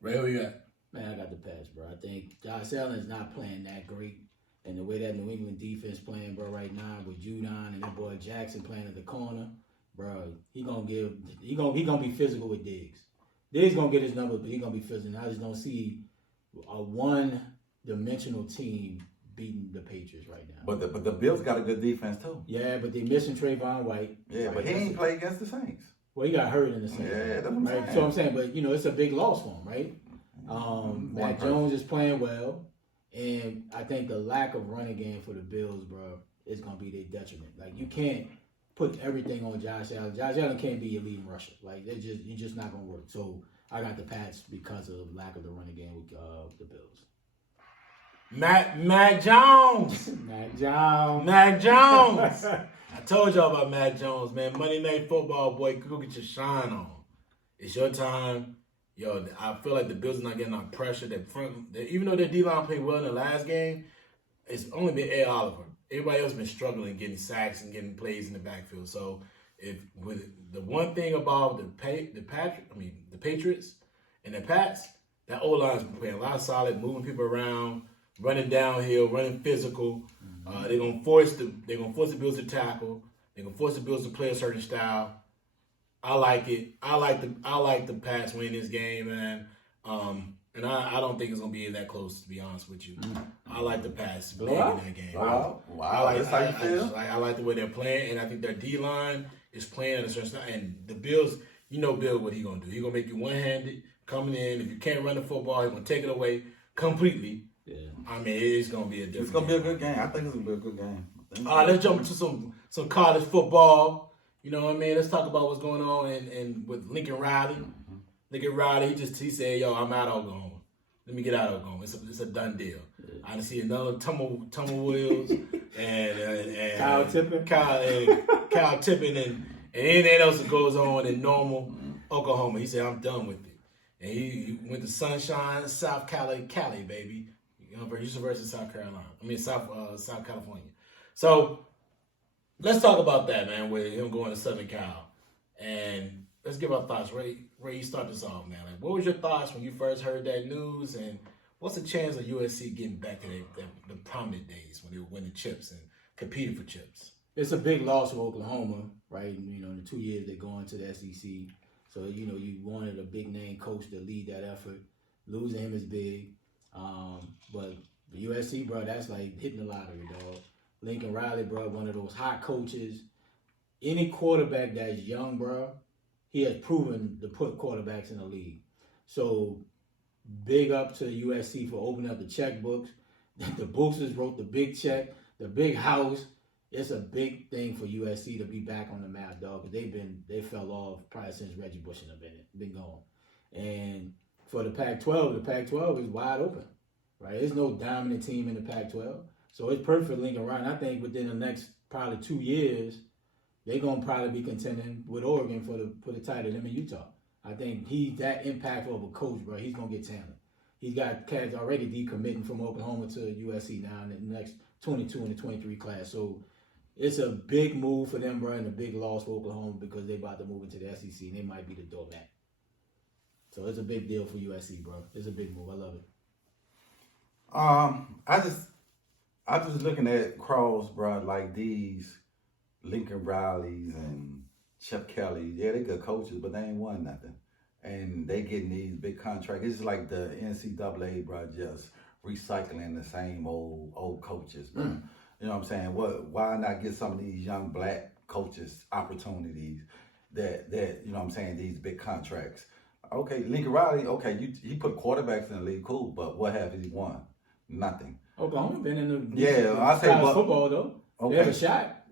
Ray, who you got? Man, I got the pass, bro. I think Josh Allen is not playing that great. And the way that New England defense playing, bro, right now with Judon and that boy Jackson playing at the corner, bro, he gonna be physical with Diggs. Diggs gonna get his number, but he gonna be physical. I just don't see a one-dimensional team beating the Patriots right now. But the Bills got a good defense too. Yeah, but they missing Trayvon White. Yeah, but he ain't played against the Saints. Well, he got hurt in the Saints. Yeah, that's what I'm saying. Right? So I'm saying, but it's a big loss for him, right? Matt Jones is playing well, and I think the lack of running game for the Bills, bro, is gonna be their detriment. Like you can't put everything on Josh Allen. Josh Allen can't be your leading rusher. Like it's just not gonna work. So I got the Pats because of lack of the running game with the Bills. Mac Jones. Mac Jones. I told y'all about Mac Jones, man. Monday Night Football, boy. Go get your shine on. It's your time. Yo, I feel like the Bills are not getting enough pressure. Even though their D-line played well in the last game, it's only been Ed Oliver. Everybody else has been struggling getting sacks and getting plays in the backfield. So, with the one thing about the Patriots and the Pats, that O-line's been playing a lot of solid, moving people around, running downhill, running physical. They're gonna force the Bills to tackle. They're gonna force the Bills to play a certain style. I like it. I like the Pats win this game, man. And I don't think it's gonna be that close, to be honest with you. I like the Pats winning that game. Wow. I like the way they're playing, and I think their D line is playing at a certain style. And the Bills, Bill, what he gonna do? He gonna make you one-handed coming in. If you can't run the football, he's gonna take it away completely. Yeah. I mean, it's gonna be a different. It's gonna be a good game. I think it's gonna be a good game. All right, let's jump into some college football. You know what I mean? Let's talk about what's going on and with Lincoln Riley. Lincoln Riley, he said, "Yo, I'm out of Oklahoma. Let me get out of Oklahoma. It's a done deal." I done see another tumble wheels and Kyle Tippin and anything else that goes on in normal Oklahoma. He said, "I'm done with it." And he went to Sunshine, South Cali, baby. University of South Carolina. South California. So let's talk about that, man, with him going to Southern Cal. And let's give our thoughts. Ray, you start this off, man. Like, what was your thoughts when you first heard that news? And what's the chance of USC getting back to the prominent days when they were winning chips and competing for chips? It's a big loss for Oklahoma, right? In the 2 years they're going to the SEC. So, you wanted a big-name coach to lead that effort. Losing him is big. But the USC, bro, that's like hitting the lottery, dog. Lincoln Riley, bro, one of those hot coaches. Any quarterback that's young, bro, he has proven to put quarterbacks in the league. So big up to USC for opening up the checkbooks. The Boosters wrote the big check, the big house. It's a big thing for USC to be back on the map, dog. Because they fell off probably since Reggie Bush and been gone. And for the Pac-12 is wide open, right? There's no dominant team in the Pac-12. So it's perfect for Lincoln Riley. I think within the next probably 2 years, they're going to probably be contending with Oregon for the title, them in Utah. I think he's that impactful of a coach, bro. He's going to get talent. He's got cats already decommitting from Oklahoma to USC now in the next 22 and the 23 class. So it's a big move for them, bro, and a big loss for Oklahoma because they're about to move into the SEC, and they might be the doormat. So it's a big deal for USC, bro. It's a big move. I love it. I just looking at Cross, bro, like these Lincoln Rileys and Chip Kelly. Yeah, they good coaches, but they ain't won nothing. And they getting these big contracts. It's like the NCAA, bro, just recycling the same old coaches, bro. You know what I'm saying? Why not get some of these young black coaches opportunities that you know what I'm saying, these big contracts? Okay, Lincoln Riley, he put quarterbacks in the league, cool, but what have he won? Nothing. Oklahoma been in the football though. Okay. They have a shot.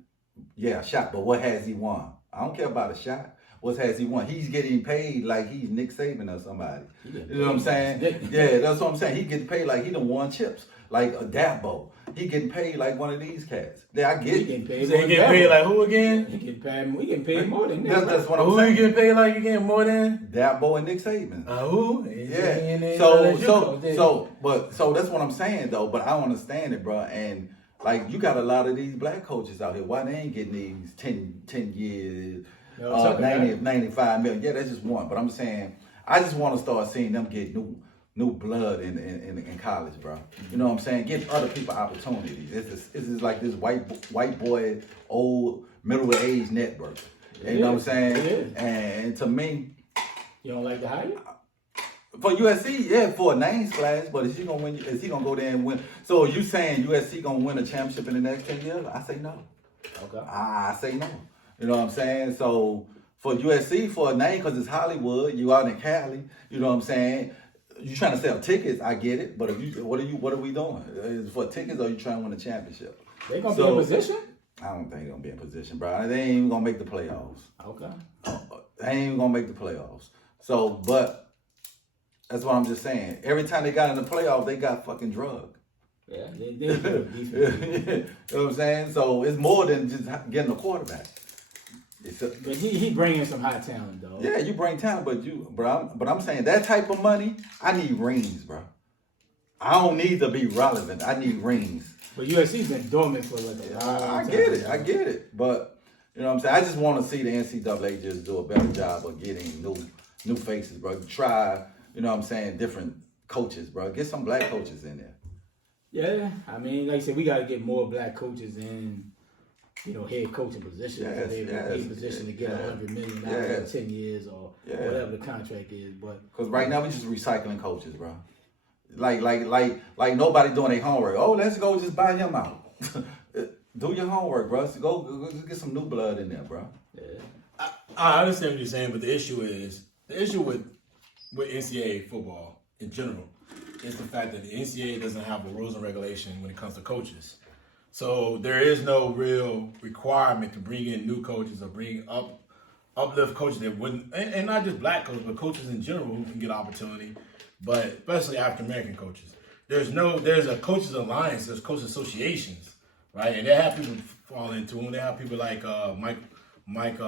Yeah, a shot, but what has he won? I don't care about a shot. What has he won? He's getting paid like he's Nick Saban or somebody. You know what I'm saying? Yeah, that's what I'm saying. He getting paid like he done won chips, like a Dabo. He getting paid like one of these cats. Yeah, I get. He getting paid. So he getting paid like who again? He getting paid. We getting paid more than that. That's what I'm who saying. you getting paid like again? More than Dabo and Nick Saban. Who? Yeah. So that's what I'm saying though. But I don't understand it, bro. And like you got a lot of these black coaches out here. Why they ain't getting these 10 years, 95 million? Yeah, that's just one. But I'm saying I just want to start seeing them get new blood in college, bro. You know what I'm saying? Give other people opportunities. It's just like this white boy, old middle-aged network. You know what I'm saying? And to me, you don't like the hire? For USC, yeah, for a name splash, but is he gonna win? Is he gonna go there and win? So you saying USC gonna win a championship in the next 10 years? I say no. Okay. I say no. You know what I'm saying? So for USC, for a name, because it's Hollywood, you out in Cali. You know what I'm saying? You trying to sell tickets? I get it, but what are we doing? Is it for tickets, or you trying to win a championship? They gonna be in position? I don't think they're gonna be in position, bro. They ain't even gonna make the playoffs. Okay. They ain't even gonna make the playoffs. So, but. That's what I'm just saying. Every time they got in the playoffs, they got fucking drugged. Yeah, they did. You know what I'm saying? So it's more than just getting a quarterback. But he bringing some high talent, though. Yeah, you bring talent, but I'm saying that type of money, I need rings, bro. I don't need to be relevant. I need rings. But USC's been dormant for like a long time. I get it. But you know what I'm saying? I just want to see the NCAA just do a better job of getting new faces, bro. Try. You know what I'm saying? Different coaches, bro. Get some black coaches in there. Yeah. I mean, like I said, we got to get more black coaches in, head coaching positions. Yes, they're in position to get $100 million in 10 years or whatever the contract is. But because right now we just recycling coaches, bro. Like nobody doing their homework. Oh, let's go just buy him out. Do your homework, bro. So go get some new blood in there, bro. Yeah. I understand what you're saying, but the issue with NCAA football in general is the fact that the NCAA doesn't have a rules and regulation when it comes to coaches. So there is no real requirement to bring in new coaches or uplift coaches that wouldn't, and not just black coaches, but coaches in general who can get opportunity, but especially African American coaches. There's a coaches alliance, there's coaches associations, right? And they have people fall into them. They have people like Mike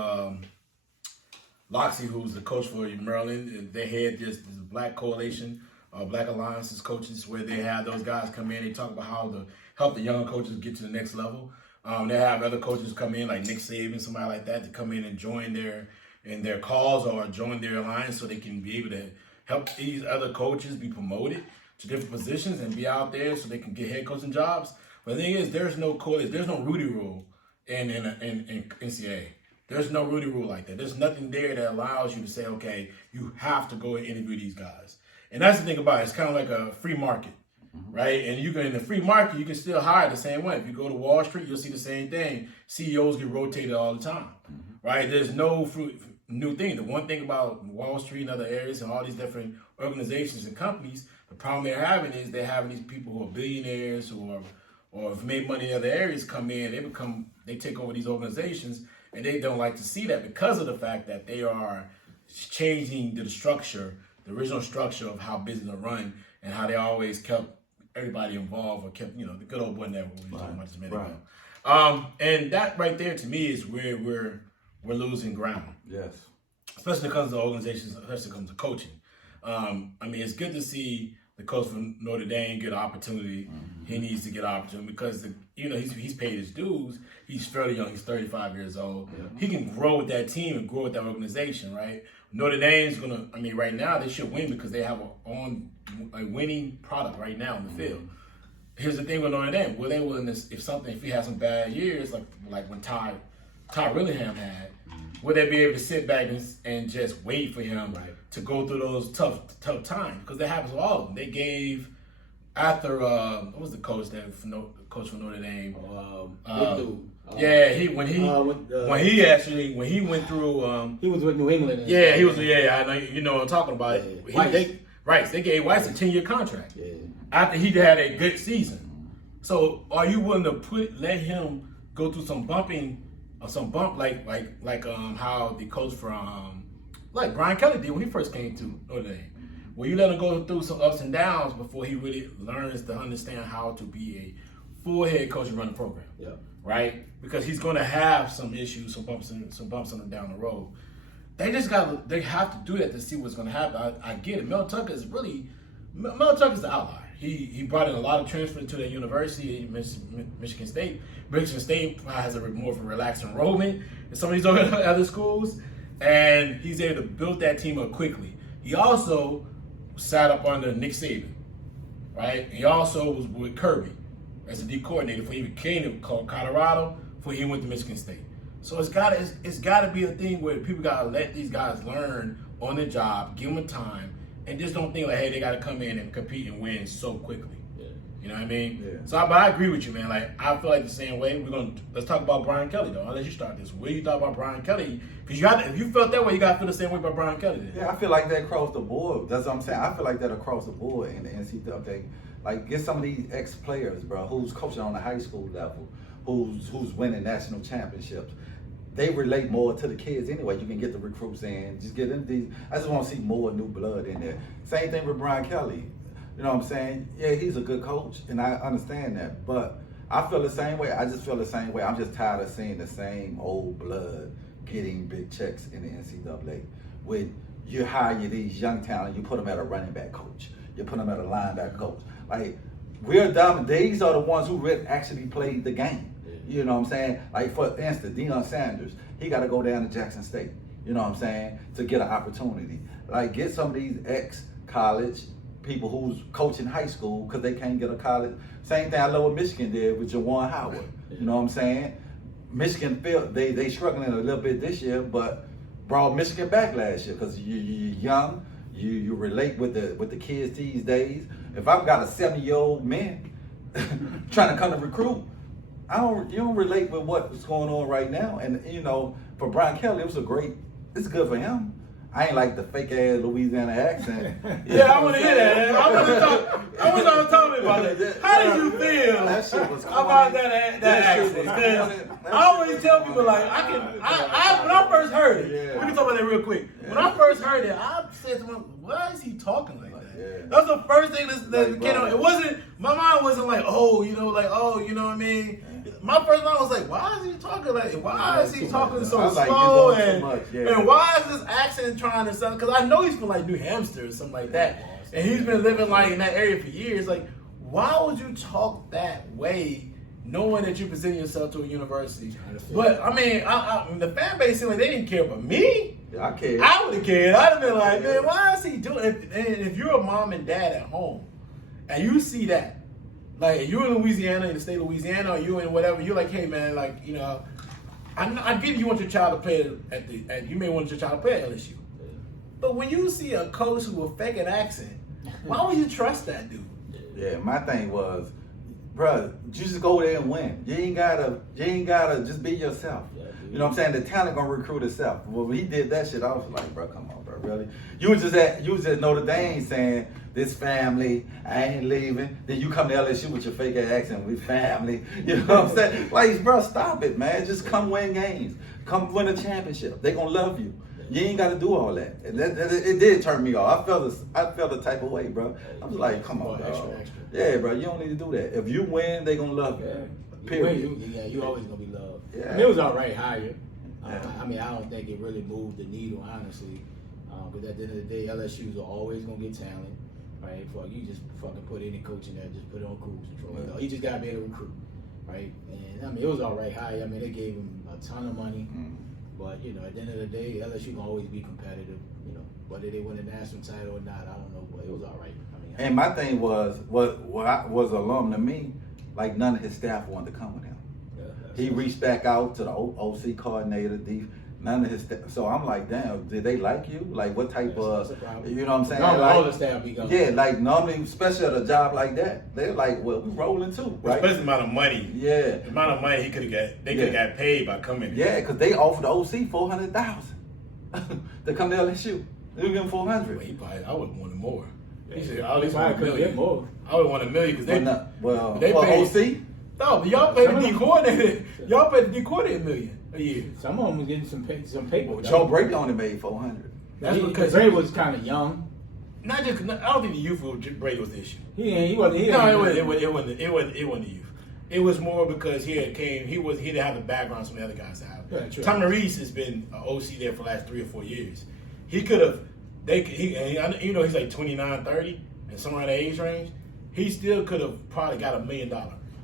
Loxley, who's the coach for Maryland. They had this black coalition, black alliances coaches, where they have those guys come in. They talk about how to help the young coaches get to the next level. They have other coaches come in, like Nick Saban, somebody like that, to come in and join their cause or join their alliance, so they can be able to help these other coaches be promoted to different positions and be out there, so they can get head coaching jobs. But the thing is, there's no Rudy rule in NCAA. There's no Rudy rule like that. There's nothing there that allows you to say, okay, you have to go and interview these guys. And that's the thing about it. It's kind of like a free market, right? And in the free market, you can still hire the same way. If you go to Wall Street, you'll see the same thing. CEOs get rotated all the time, right? There's no new thing. The one thing about Wall Street and other areas and all these different organizations and companies, the problem they're having is they're having these people who are billionaires or have made money in other areas come in. They take over these organizations. And they don't like to see that because of the fact that they are changing the structure, the original structure of how business are run and how they always kept everybody involved or kept, the good old boy network we were talking about just a minute ago. And that right there to me is where we're losing ground. Yes. Especially when it comes to organizations, especially when it comes to coaching. I mean, it's good to see the coach from Notre Dame get an opportunity. He needs to get an opportunity because he's paid his dues. He's fairly young. He's 35 years old. Yeah. He can grow with that team and grow with that organization, right? Notre Dame's right now they should win because they have a winning product right now in the field. Here's the thing with Notre Dame: will they willing to, if he has some bad years, like when Ty Willingham had, will they be able to sit back and just wait for him to go through those tough times? Because that happens with all of them. They gave after what was the coach from Notre Dame? When he went through. He was with New England. He was. Yeah, I know. You know what I'm talking about. They gave Weiss a 10-year contract after he had a good season. So, are you willing to let him go through some bumping some bump like how the coach from like Brian Kelly did when he first came to Notre Dame. Where you let him go through some ups and downs before he really learns to understand how to be a full head coach and run the program. Yeah. Right? Because he's going to have some issues, some bumps on him down the road. They have to do that to see what's going to happen. I get it. Mel Tucker's the outlier. He brought in a lot of transfers to that university, Michigan State. Michigan State has more of a relaxed enrollment than some of these other schools, and he's able to build that team up quickly. He also sat up under Nick Saban, right? He also was with Kirby as a D coordinator before he came to Colorado, before he went to Michigan State. So it's got to be a thing where people got to let these guys learn on the job, give them time, and just don't think like, hey, they got to come in and compete and win so quickly. Yeah. You know what I mean? Yeah. So, but I agree with you, man. Like, I feel like the same way. Let's talk about Brian Kelly, though. I'll let you start this. What do you thought about Brian Kelly? Because if you felt that way, you got to feel the same way about Brian Kelly. Then. Yeah, I feel like that across the board. That's what I'm saying. I feel like that across the board in the NCAA. Like, get some of these ex-players, bro, who's coaching on the high school level, who's winning national champinships. They relate more to the kids anyway. You can get the recruits in, just get them these. I just want to see more new blood in there. Same thing with Brian Kelly. You know what I'm saying? Yeah, he's a good coach, and I understand that. But I feel the same way. I just feel the same way. I'm just tired of seeing the same old blood getting big checks in the NCAA. When you hire these young talent, you put them at a running back coach. You put them at a linebacker coach. Like, we're dumb. These are the ones who really actually played the game. You know what I'm saying? Like, for instance, Deion Sanders, he got to go down to Jackson State, you know what I'm saying, to get an opportunity. Like, get some of these ex-college people who's coaching high school because they can't get a college. Same thing I love what Michigan did with Jawan Howard, you know what I'm saying? Michigan, they struggling a little bit this year, but brought Michigan back last year because you're young, you relate with the kids these days. If I've got a 70-year-old man trying to come to recruit, you don't relate with what's going on right now. And, you know, for Brian Kelly, it's good for him. I ain't like the fake ass Louisiana accent. Yeah, I want to hear that. I want to talk to me about that. How did you feel about that accent? I always tell people, like, when I first heard it, we can talk about that real quick. When I first heard it, I said to myself, why is he talking like that? Yeah. That was the first thing that came on. It wasn't, my mind wasn't like, you know what I mean? My first mind was like, why is he talking like that? Why is he talking so slow? And why is this accent trying to sound? Because I know he's from like New Hampshire or something like that. And he's been living like in that area for years. Like, why would you talk that way knowing that you're presenting yourself to a university? But I mean, the fan base seemed like they didn't care about me. Yeah, I cared. I would have cared. I'd have been like, man, why is he doing it? And if you're a mom and dad at home and you see that, like, you're in Louisiana, in the state of Louisiana, or you're in whatever, you're like, hey, man, like, you know, I get you want your child to play you may want your child to play at LSU. But when you see a coach who will fake an accent, why would you trust that dude? Yeah, my thing was, bro, you just go there and win. You ain't gotta just be yourself. You know what I'm saying? The talent gonna recruit itself. Well, when he did that shit, I was like, bro, come on, bro, really? You was just at Notre Dame saying, this family, I ain't leaving. Then you come to LSU with your fake ass accent, we family. You know what I'm saying? Like, bro, stop it, man. Just come win games. Come win a championship. They gonna love you. You ain't got to do all that. It did turn me off. I felt the type of way, bro. I was like, come on, bro. Yeah, bro, you don't need to do that. If you win, they gonna love you. Period. You always gonna be loved. Yeah. I mean, it was all right higher. I mean, I don't think it really moved the needle, honestly. Because at the end of the day, LSU's are always gonna get talent, right? You just fucking put any coach in there, just put it on cruise control. You know, you just gotta be able to recruit, right? And I mean, it was all right high. I mean, they gave him a ton of money, but you know, at the end of the day, LSU can always be competitive. You know, whether they win a national title or not, I don't know, but it was all right. I mean, and my thing was, what was alarming to me, like none of his staff wanted to come with him. He reached back out to the OC coordinator, none of his staff. So I'm like, damn, did they like you? Like, what type of, you know what I'm saying? Normally, like, all the staff be going. Yeah, like normally, especially at a job like that, they're like, well, we rolling too, right? Especially the amount of money. Yeah. The amount of money they could have got paid by coming. Yeah, because they offered the OC $400,000 to come to LSU. They were giving $400,000. Well, I would have wanted more. He said, I would have wanted more. I would have wanted $1 million because they paid OC. No, but y'all paid the D coordinator. Y'all paid the D coordinator $1 million. a year. Some of them was getting some paper. Well, Joe Brady only made 400. That's because Brady was kind of young. I don't think the youth of Brady was the issue. He wasn't. It wasn't the youth. It was more because he didn't have the background some of the other guys have. Yeah, true. Tommy Reese has been an OC there for the last 3 or 4 years. He could have. He's like 29, 30, and somewhere in the age range. He still could have probably got $1 million.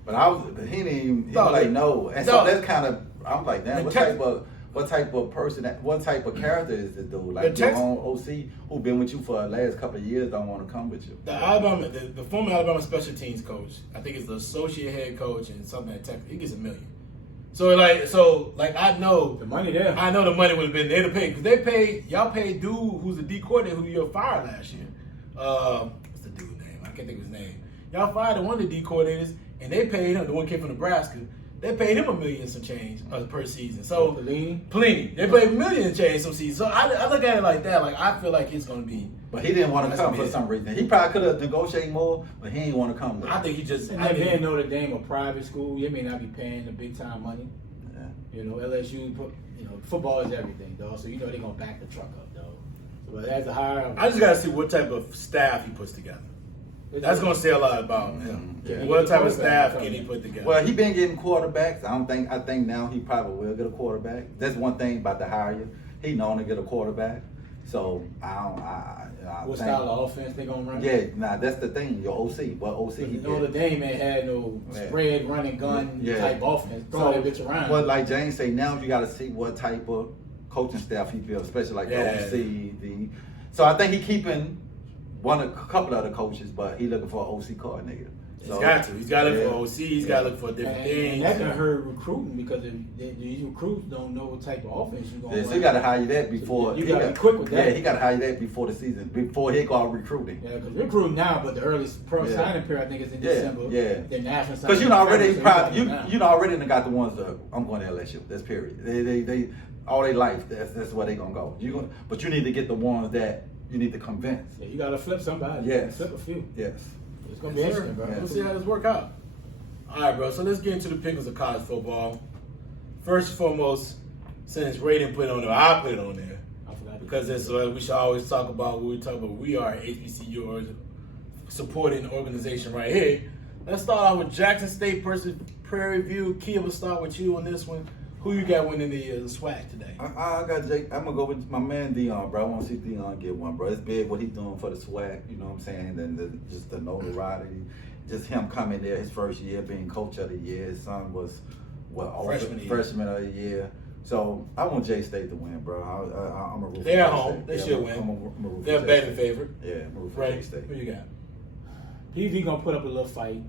But he didn't even. He was like no, and so that's kind of. I'm like, damn, what type of person, what type of character is this dude? Like your own OC who been with you for the last couple of years don't want to come with you. The former Alabama special teams coach, I think it's the associate head coach and something at Texas. He gets $1 million. So I know the money there. I know the money would have been there to pay because y'all paid dude who's the D coordinator who you fired last year. What's the dude's name? I can't think of his name. Y'all fired one of the D coordinators and they paid him. The one came from Nebraska. They paid him $1 million some change per season. So Pelini, they paid $1 million and change some season. So I look at it like that. Like I feel like it's gonna be. But he didn't want to come for some reason. He probably could have negotiated more, but he didn't want to come. I think he just. And being Notre Dame, a private school, they may not be paying the big time money. Yeah. LSU, football is everything, dog. So they're gonna back the truck up, dog. So, but as a hire, I just gotta see what type of staff he puts together. That's gonna say a lot about him. Yeah. What type of staff can he put together? Well, he been getting quarterbacks. I think now he probably will get a quarterback. That's one thing about the hire. He known to get a quarterback. So what style of offense they gonna run? Yeah, that's the thing. Your OC, what OC he get? Notre Dame ain't had no spread running gun type offense. Throw that bitch around. But like James say, now you got to see what type of coaching staff he feels, especially like the OC. So I think he keeping a couple of the coaches, but he looking for an OC coordinator. So, he's got to. He's got to look for OC. He's got to look for different things. And that can hurt recruiting because these recruits don't know what type of offense you're going to run. So you got to hire that before. You got to be quick with that. Yeah, he got to hire that before the season, before he go out recruiting. Yeah, because recruiting now, but the early pro signing period I think is in December. Yeah. The national because you already done got the ones that I'm going to LSU. That's period. They all their life. That's where they gonna go. But you need to get the ones that you need to convince. Yeah, you got to flip somebody. Yes. Flip a few. Yes. It's going to be interesting, bro. We'll see how this work out. All right, bro. So let's get into the pickings of college football. First and foremost, since Ray didn't put it on there, I put it on there. I forgot because it's we should always talk about what we talk about. We are HBCU supporting organization right here. Let's start out with Jackson State versus Prairie View. Key, we'll start with you on this one. Who you got winning the SWAC today? I got Jake. I'm gonna go with my man Dion, bro. I want to see Dion get one, bro. It's big what he's doing for the SWAC. You know what I'm saying? And just the notoriety, just him coming there his first year, being coach of the year. His son was freshman of the year. So I want J State to win, bro. I'm a root for They're at home. They should win. I'm a root They're for betting favorite. Yeah, I'm a root for right. J State. Who you got? PV gonna put up a little fight.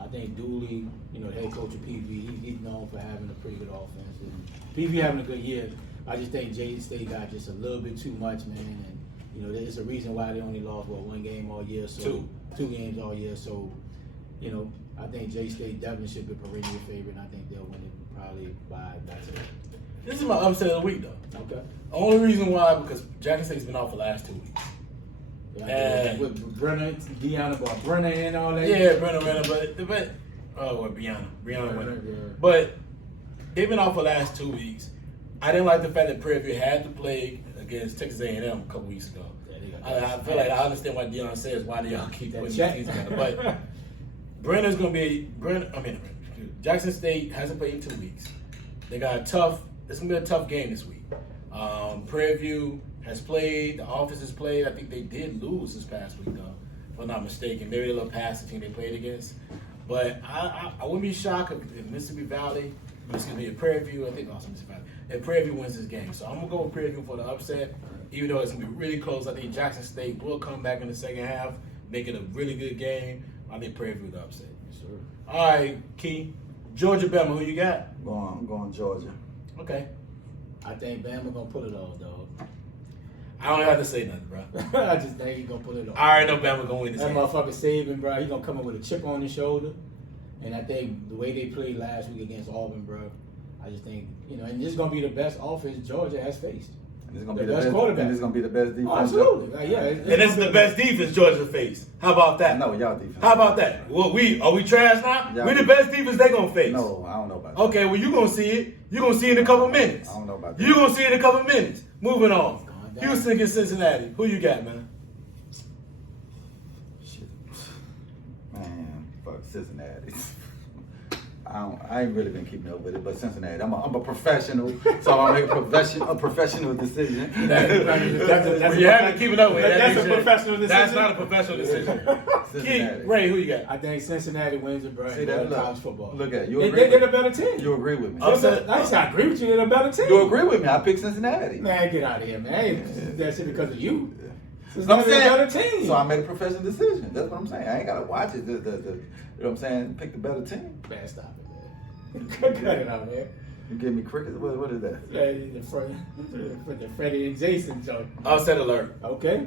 I think Dooley, the head coach of PV, he's known for having a pretty good offense. And PV having a good year. I just think J State got just a little bit too much, man. And there's a reason why they only lost one game all year. So two games all year. So I think J State definitely should be perennial favorite. And I think they'll win it probably by that's it. This is my upset of the week, though. Okay. Only reason why because Jackson State's been off the last 2 weeks. With Brenner, Deanna, Brenner and all that. Yeah, Brenner, Brianna went. But they've been off for the last 2 weeks. I didn't like the fact that Prairie had to play against Texas A&M a couple weeks ago. I feel like I understand what Deion says. Why do y'all keep putting these together? But Brenner's going to be Jackson State hasn't played in 2 weeks. They got it's going to be a tough game this week. Prairie View has played. The Office has played. I think they did lose this past week, though, if I'm not mistaken. Maybe a little past the team they played against. But I wouldn't be shocked if Mississippi Valley, if Prairie View, I think also Mississippi Valley, if Prairie View wins this game. So I'm going to go with Prairie View for the upset. Even though it's going to be really close, I think Jackson State will come back in the second half, make it a really good game. I think Prairie View the upset. Sure. All right, Key. Georgia, Bama, who you got? I'm going Georgia. Okay. I think Bama gonna pull it off, dog. I don't have to say nothing, bro. I just think he's gonna pull it off. I already know Bama gonna win this that game. motherfucker Saban, bro. He's gonna come in with a chip on his shoulder. And I think the way they played last week against Auburn, bro, I just think, and this is gonna be the best offense Georgia has faced. And it's gonna be the best quarterback. And it's gonna be the best defense. Oh, absolutely. Yeah. And this is the best defense Georgia faced. How about that? No, y'all defense. How about that? Well, are we trash now? We the best defense they gonna face. No, I don't know about that. Okay, well you gonna see it. You're going to see it in a couple minutes. I don't know about that. You're going to see it in a couple minutes. Moving on. Calm down. Houston against Cincinnati. Who you got, man? Shit. Man, fuck Cincinnati. I ain't really been keeping up with it, but Cincinnati. I'm a professional, so I make a professional decision. You haven't keeping up with it. That's a professional decision. That's not a professional decision. Key, Ray, who you got? I think Cincinnati wins it, bro. See that? College football. Look at you. They're a better team. You agree with me? I agree with you. They're a better team. You agree with me? I picked Cincinnati. Man, get out of here, man. I ain't that shit because of you. So I'm saying, a better team. So I made a professional decision. That's what I'm saying. I ain't gotta watch it. You know what I'm saying? Pick the better team. Man, stop it, man. Cut it out, man. You give me crickets? What is that? The Freddie and Jason joke. Upset alert. Okay.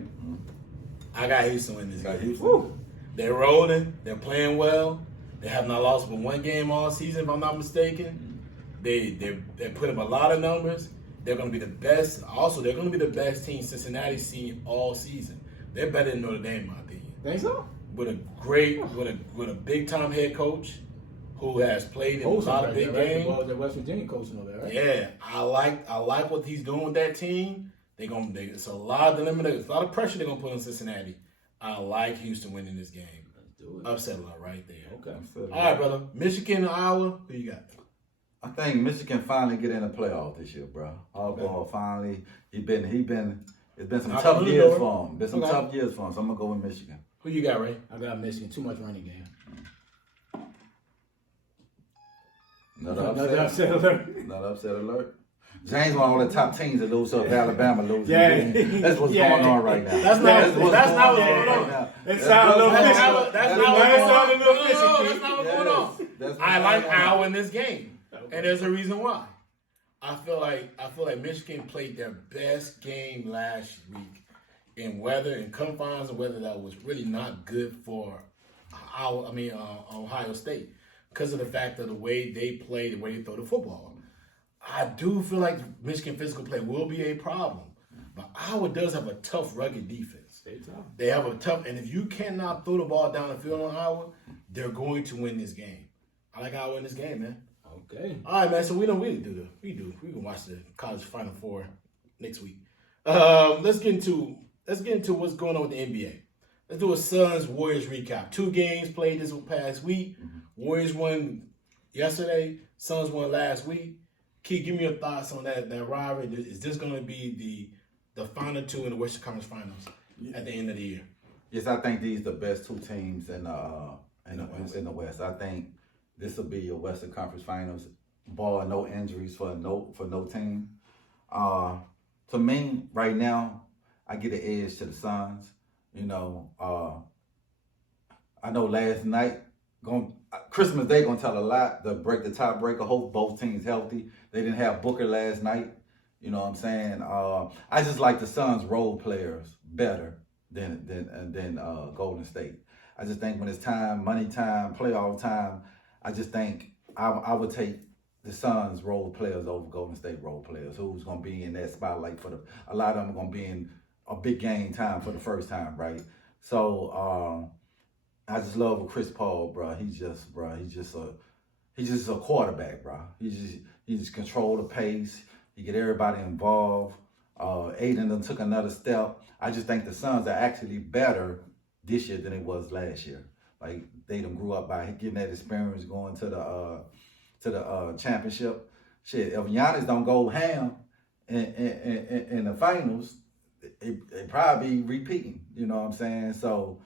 I got Houston in this Got game. Houston. Woo. They're rolling. They're playing well. They have not lost but one game all season, if I'm not mistaken. They put up a lot of numbers. They're going to be the best. Also, they're going to be the best team Cincinnati's seen all season. They're better than Notre Dame, in my opinion. Think so? With a big time head coach who has played in a lot of big games. The West Virginia coaching over there, right? Yeah, I like what he's doing with that team. It's a lot of dilemma. There's a lot of pressure they're gonna put on Cincinnati. I like Houston winning this game. Let's do it. Upset a lot right there. Okay. All right, brother. Michigan and Iowa. Who you got? I think Michigan finally get in the playoff this year, bro. Harbaugh finally. It's been some tough years for him. So I'm gonna go with Michigan. Who you got, Ray? I got Michigan. Too much running game. Another upset alert. James won all the top teams to lose, so if Alabama loses, that's what's going on right now. That's not what's going on. That's not what's going on. I like Iowa in this game, and there's a reason why. I feel like Michigan played their best game last week in weather and confines of weather that was really not good for Ohio State because of the fact of the way they play, the way they throw the football. I do feel like Michigan physical play will be a problem, but Iowa does have a tough, rugged defense. They have a tough, and if you cannot throw the ball down the field on Iowa, they're going to win this game. I like Iowa in this game, man. Okay. All right, man. So we can watch the college Final Four next week. Let's get into what's going on with the NBA. Let's do a Suns Warriors recap. 2 games played this past week. Warriors won yesterday. Suns won last week. Key, give me your thoughts on that rivalry. Is this going to be the final 2 in the Western Conference Finals at the end of the year? Yes, I think these are the best 2 teams in the West. I think this will be your Western Conference Finals. Bar no injuries for no team. To me, right now, I get an edge to the Suns. You know, I know last night Christmas Day gonna tell a lot. To break the tiebreaker. Hope both teams healthy. They didn't have Booker last night. You know what I'm saying? I just like the Suns role players better than Golden State. I just think when it's time, money time, playoff time, I just think I would take the Suns role players over Golden State role players. Who's gonna be in that spotlight a lot of them are gonna be in a big game time for the first time, right? So I just love Chris Paul, bro. He's just a quarterback, bro. He just control the pace. He get everybody involved. Aiden done took another step. I just think the Suns are actually better this year than it was last year. Like they done grew up by getting that experience going to the championship. Shit, if Giannis don't go ham in the finals, it probably be repeating. You know what I'm saying? So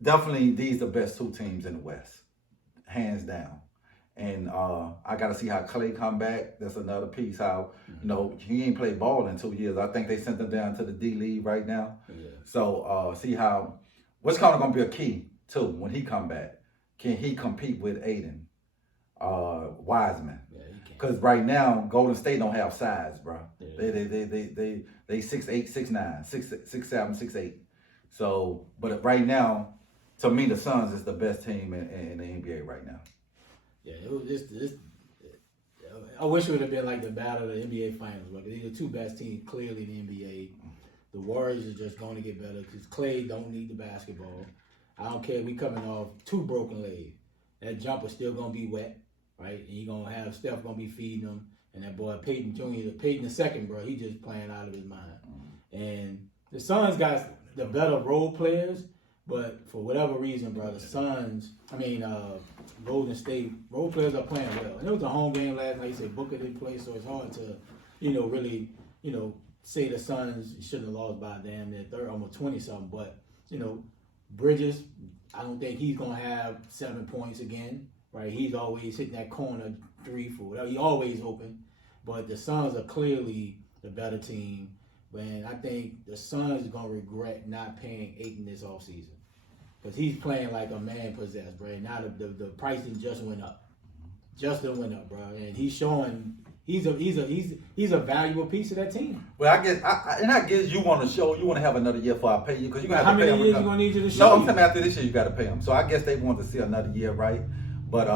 definitely these are the best 2 teams in the West, hands down. And I got to see how Clay come back. That's another piece. How, you know, he ain't played ball in 2 years. I think they sent him down to the D League right now. Yeah. So see how, what's kind of going to be a key, too, when he come back. Can he compete with Aiden Wiseman? Yeah, because right now, Golden State don't have size, bro. Yeah. They 6'8", 6'9", 6'7", 6'8". So, but right now, to me, the Suns is the best team in the NBA right now. Yeah, it was just I wish it would have been like the battle of the NBA Finals, but these are the 2 best teams clearly in the NBA. The Warriors are just going to get better because Clay don't need the basketball. I don't care if we coming off 2 broken legs. That jumper's still going to be wet, right? And you're going to have Steph going to be feeding them. And that boy Peyton Jr., Peyton II, bro, he just playing out of his mind. And the Suns got the better role players, but for whatever reason, bro, Golden State role players are playing well. And it was a home game last night. You say Booker didn't play, so it's hard to, really, say the Suns shouldn't have lost by a damn near 30, almost 20-something. But, Bridges, I don't think he's going to have 7 points again, right? He's always hitting that corner 3 for whatever. He always open. But the Suns are clearly the better team. And I think the Suns are going to regret not paying Ayton this offseason. Because he's playing like a man possessed, bro. And now the pricing just went up. Just went up, bro. And he's showing he's a valuable piece of that team. Well, I guess you want to have another year before I pay you, because you got to pay him. How many years you gonna need you to show? No, I'm saying after this year you got to pay him. So I guess they want to see another year, right? But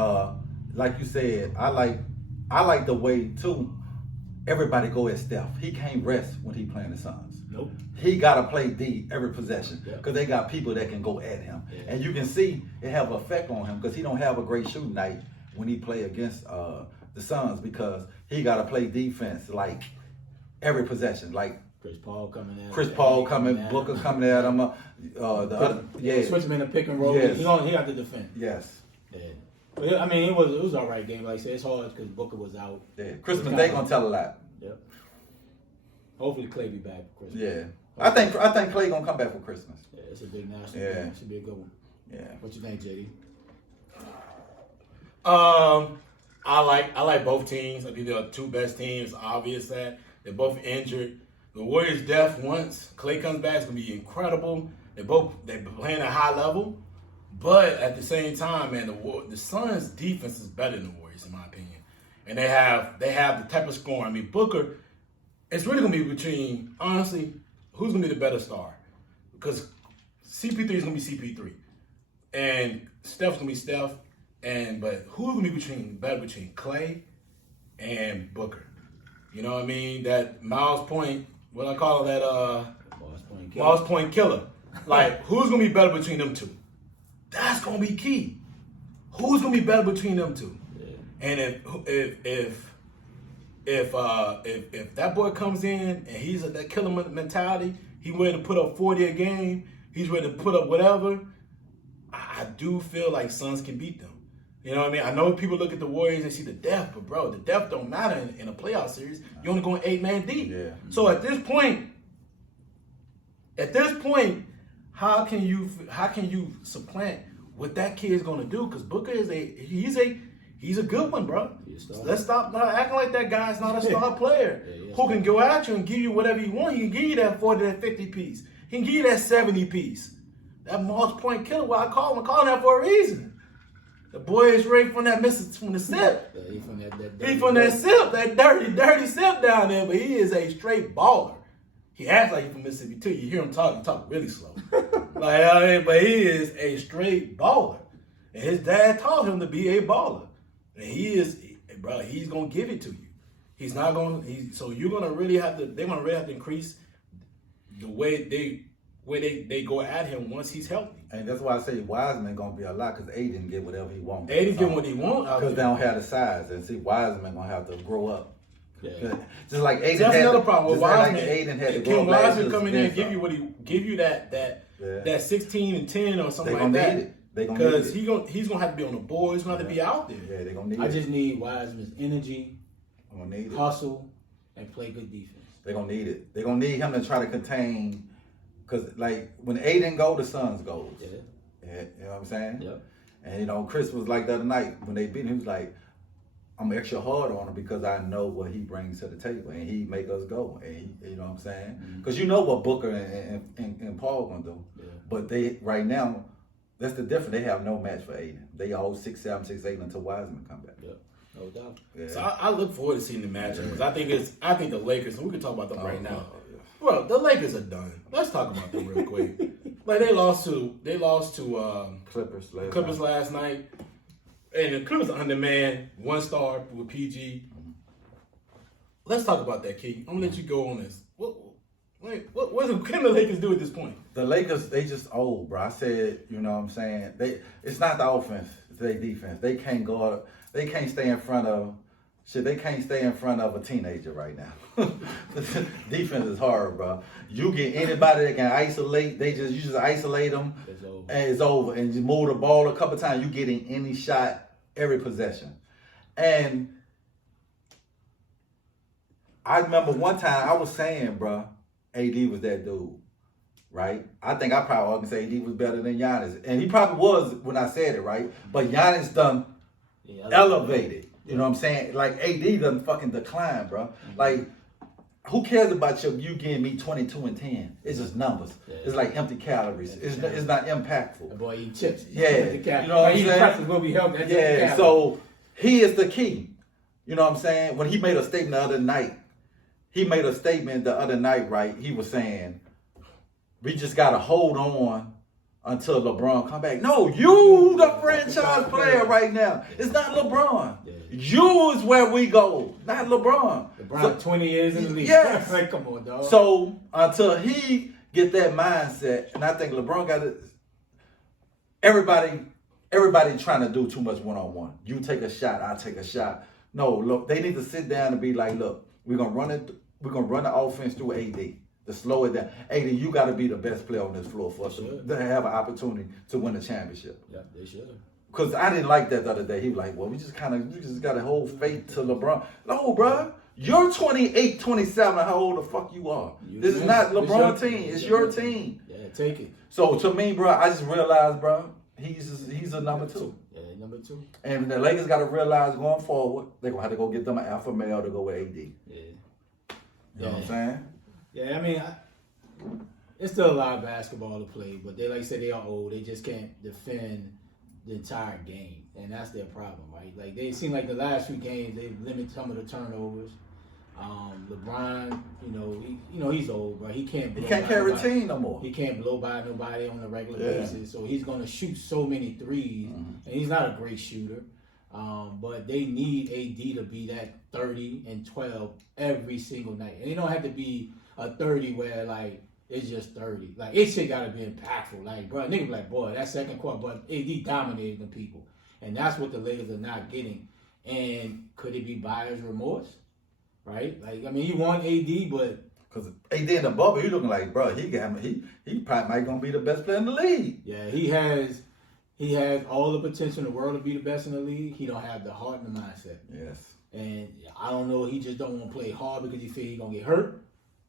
like you said, I like the way too. Everybody go at Steph. He can't rest when he playing the Suns. Nope. He got to play D every possession because they got people that can go at him. Yeah. And you can see it have an effect on him because he don't have a great shooting night when he play against the Suns, because he got to play defense like every possession. Like Chris Paul coming at Booker coming at him. Switch him in a pick and roll. Yes. He got to defend. Yes. Yeah. But it was all right game. Like I said, it's hard because Booker was out. Yeah. Christmas Day gonna tell a lot. Yep. Hopefully Clay be back for Christmas. Yeah. I think Clay gonna come back for Christmas. Yeah, it's a big national game. It should be a good one. Yeah. What you think, JD? I like both teams. I think they're the two best teams. Obvious that they're both injured. The Warriors' depth, once Clay comes back, it's gonna be incredible. They're playing at a high level, but at the same time, man, the Suns' defense is better than the Warriors, in my opinion. And they have the type of scoring. I mean, Booker, it's really gonna be between, honestly, who's gonna be the better star? Because CP3 is gonna be CP3, and Steph's gonna be Steph. But who's gonna be better between Clay and Booker? You know what I mean? That Miles Point, what I call that, Miles Point killer. Like, who's gonna be better between them two? That's gonna be key. Who's gonna be better between them two? Yeah. And if that boy comes in and he's that killer mentality, he's ready to put up 40 a game, he's ready to put up whatever, I do feel like Suns can beat them. You know what I mean? I know people look at the Warriors and see the depth, but bro, the depth don't matter in a playoff series. You're only going 8-man deep. Yeah. So at this point, how can you supplant what that kid is going to do? Because Booker he's a good one, bro. Let's stop acting like that guy's not a star player who can go at you and give you whatever you want. He can give you that 40, that 50 piece. He can give you that 70 piece. That Miles Point killer, what I call him that for a reason. The boy is right from the sip. Yeah, he's from that sip, that dirty sip down there, but he is a straight baller. He acts like he's from Mississippi too. You hear him talk really slow. But he is a straight baller. And his dad taught him to be a baller. And he's gonna give it to you. He's not gonna so they're gonna really have to increase the way they go at him once he's healthy. And that's why I say Wiseman gonna be a lot, because Aiden get whatever he wants. Aiden get what he wants because they don't have the size. And see, Wiseman gonna have to grow up. Yeah. Just like Aiden. That's another problem with Wiseman. Like Aiden had to grow Can up. Wiseman come in there and give you that 16 and 10 or something like that? Because he's gonna have to be on the board. He's gonna have to be out there. Yeah, they're gonna need it. I just need Wiseman's energy, hustle, and play good defense. They're gonna need it. They're gonna need him to try to contain. Because, like, when Aiden go, the Suns goes. Yeah. You know what I'm saying? Yep. And, Chris was like the other night when they beat him, he was like, I'm extra hard on him because I know what he brings to the table. And he make us go. And you know what I'm saying? Because you know what Booker and Paul going to do. Yeah. But they, right now, that's the difference. They have no match for Aiden. They all 6'7", 6'8" until Wiseman come back. Yep. No doubt. Yeah. So I look forward to seeing the matchup. Because I think the Lakers, and we can talk about them right now. Bro, the Lakers are done. Let's talk about them real quick. Like they lost to Clippers last night, and the Clippers are undermanned, 1 star with PG. Let's talk about that, Key. I'm gonna let you go on this. What can the Lakers do at this point? The Lakers, they just old, bro. I said, you know what I'm saying? It's not the offense, it's their defense. They can't go up. They can't stay in front of Shit, they can't stay in front of a teenager right now. Defense is hard, bro. You get anybody that can isolate, you just isolate them, and it's over. And you move the ball a couple times, you getting any shot every possession. And I remember one time I was saying, bro, AD was that dude, right? I think I probably can say AD was better than Giannis. And he probably was when I said it, right? But Giannis done elevated. You know what I'm saying? Like, AD doesn't fucking decline, bro. Mm-hmm. Like, who cares about you giving me 22 and 10? It's just numbers. Yeah. It's like empty calories. It's not impactful. That boy eating chips. Yeah. You know what I'm saying? Pretzels will be healthy. Yeah, so he is the key. You know what I'm saying? When he made a statement the other night, right? He was saying, we just got to hold on until LeBron come back. No, you the franchise player right now. It's not LeBron. Yeah. You is where we go, not LeBron. LeBron 20 years in the league. Yes. Like, come on, dog. So until he get that mindset, and I think LeBron got it. Everybody trying to do too much one-on-one. You take a shot, I take a shot. No, look, they need to sit down and be like, look, we're gonna run the offense through AD. To slow it down. AD, you got to be the best player on this floor for us to have an opportunity to win the championship. Yeah, they should. Because I didn't like that the other day. He was like, well, we just got to hold faith to LeBron. No, bro. You're 28, 27. How old the fuck you are? This is not LeBron's team. It's your team. Yeah, take it. So, to me, bro, I just realized, bro, he's a number two. Yeah, number two. And the Lakers got to realize going forward, they're going to have to go get them an alpha male to go with AD. Yeah. You know what I'm saying? Yeah, I mean, it's still a lot of basketball to play, but they, like I said, they are old. They just can't defend the entire game, and that's their problem, right? Like, they seem like the last few games, they've limited some of the turnovers. LeBron, he's old, bro. He can't carry a team no more. He can't blow by nobody on a regular basis, so he's going to shoot so many threes, and he's not a great shooter. But they need AD to be that 30 and 12 every single night. And it don't have to be a 30 where, like, it's just 30. Like, it shit got to be impactful. Like, bro, niggas be like, boy, that second quarter, but AD dominated them people. And that's what the Lakers are not getting. And could it be buyer's remorse? Right? Like, I mean, he won AD, but... Because AD in the bubble, he looking like, bro, he probably might going to be the best player in the league. Yeah, he has all the potential in the world to be the best in the league. He don't have the heart and the mindset. Yes. And I don't know, he just don't want to play hard because he feel he's going to get hurt,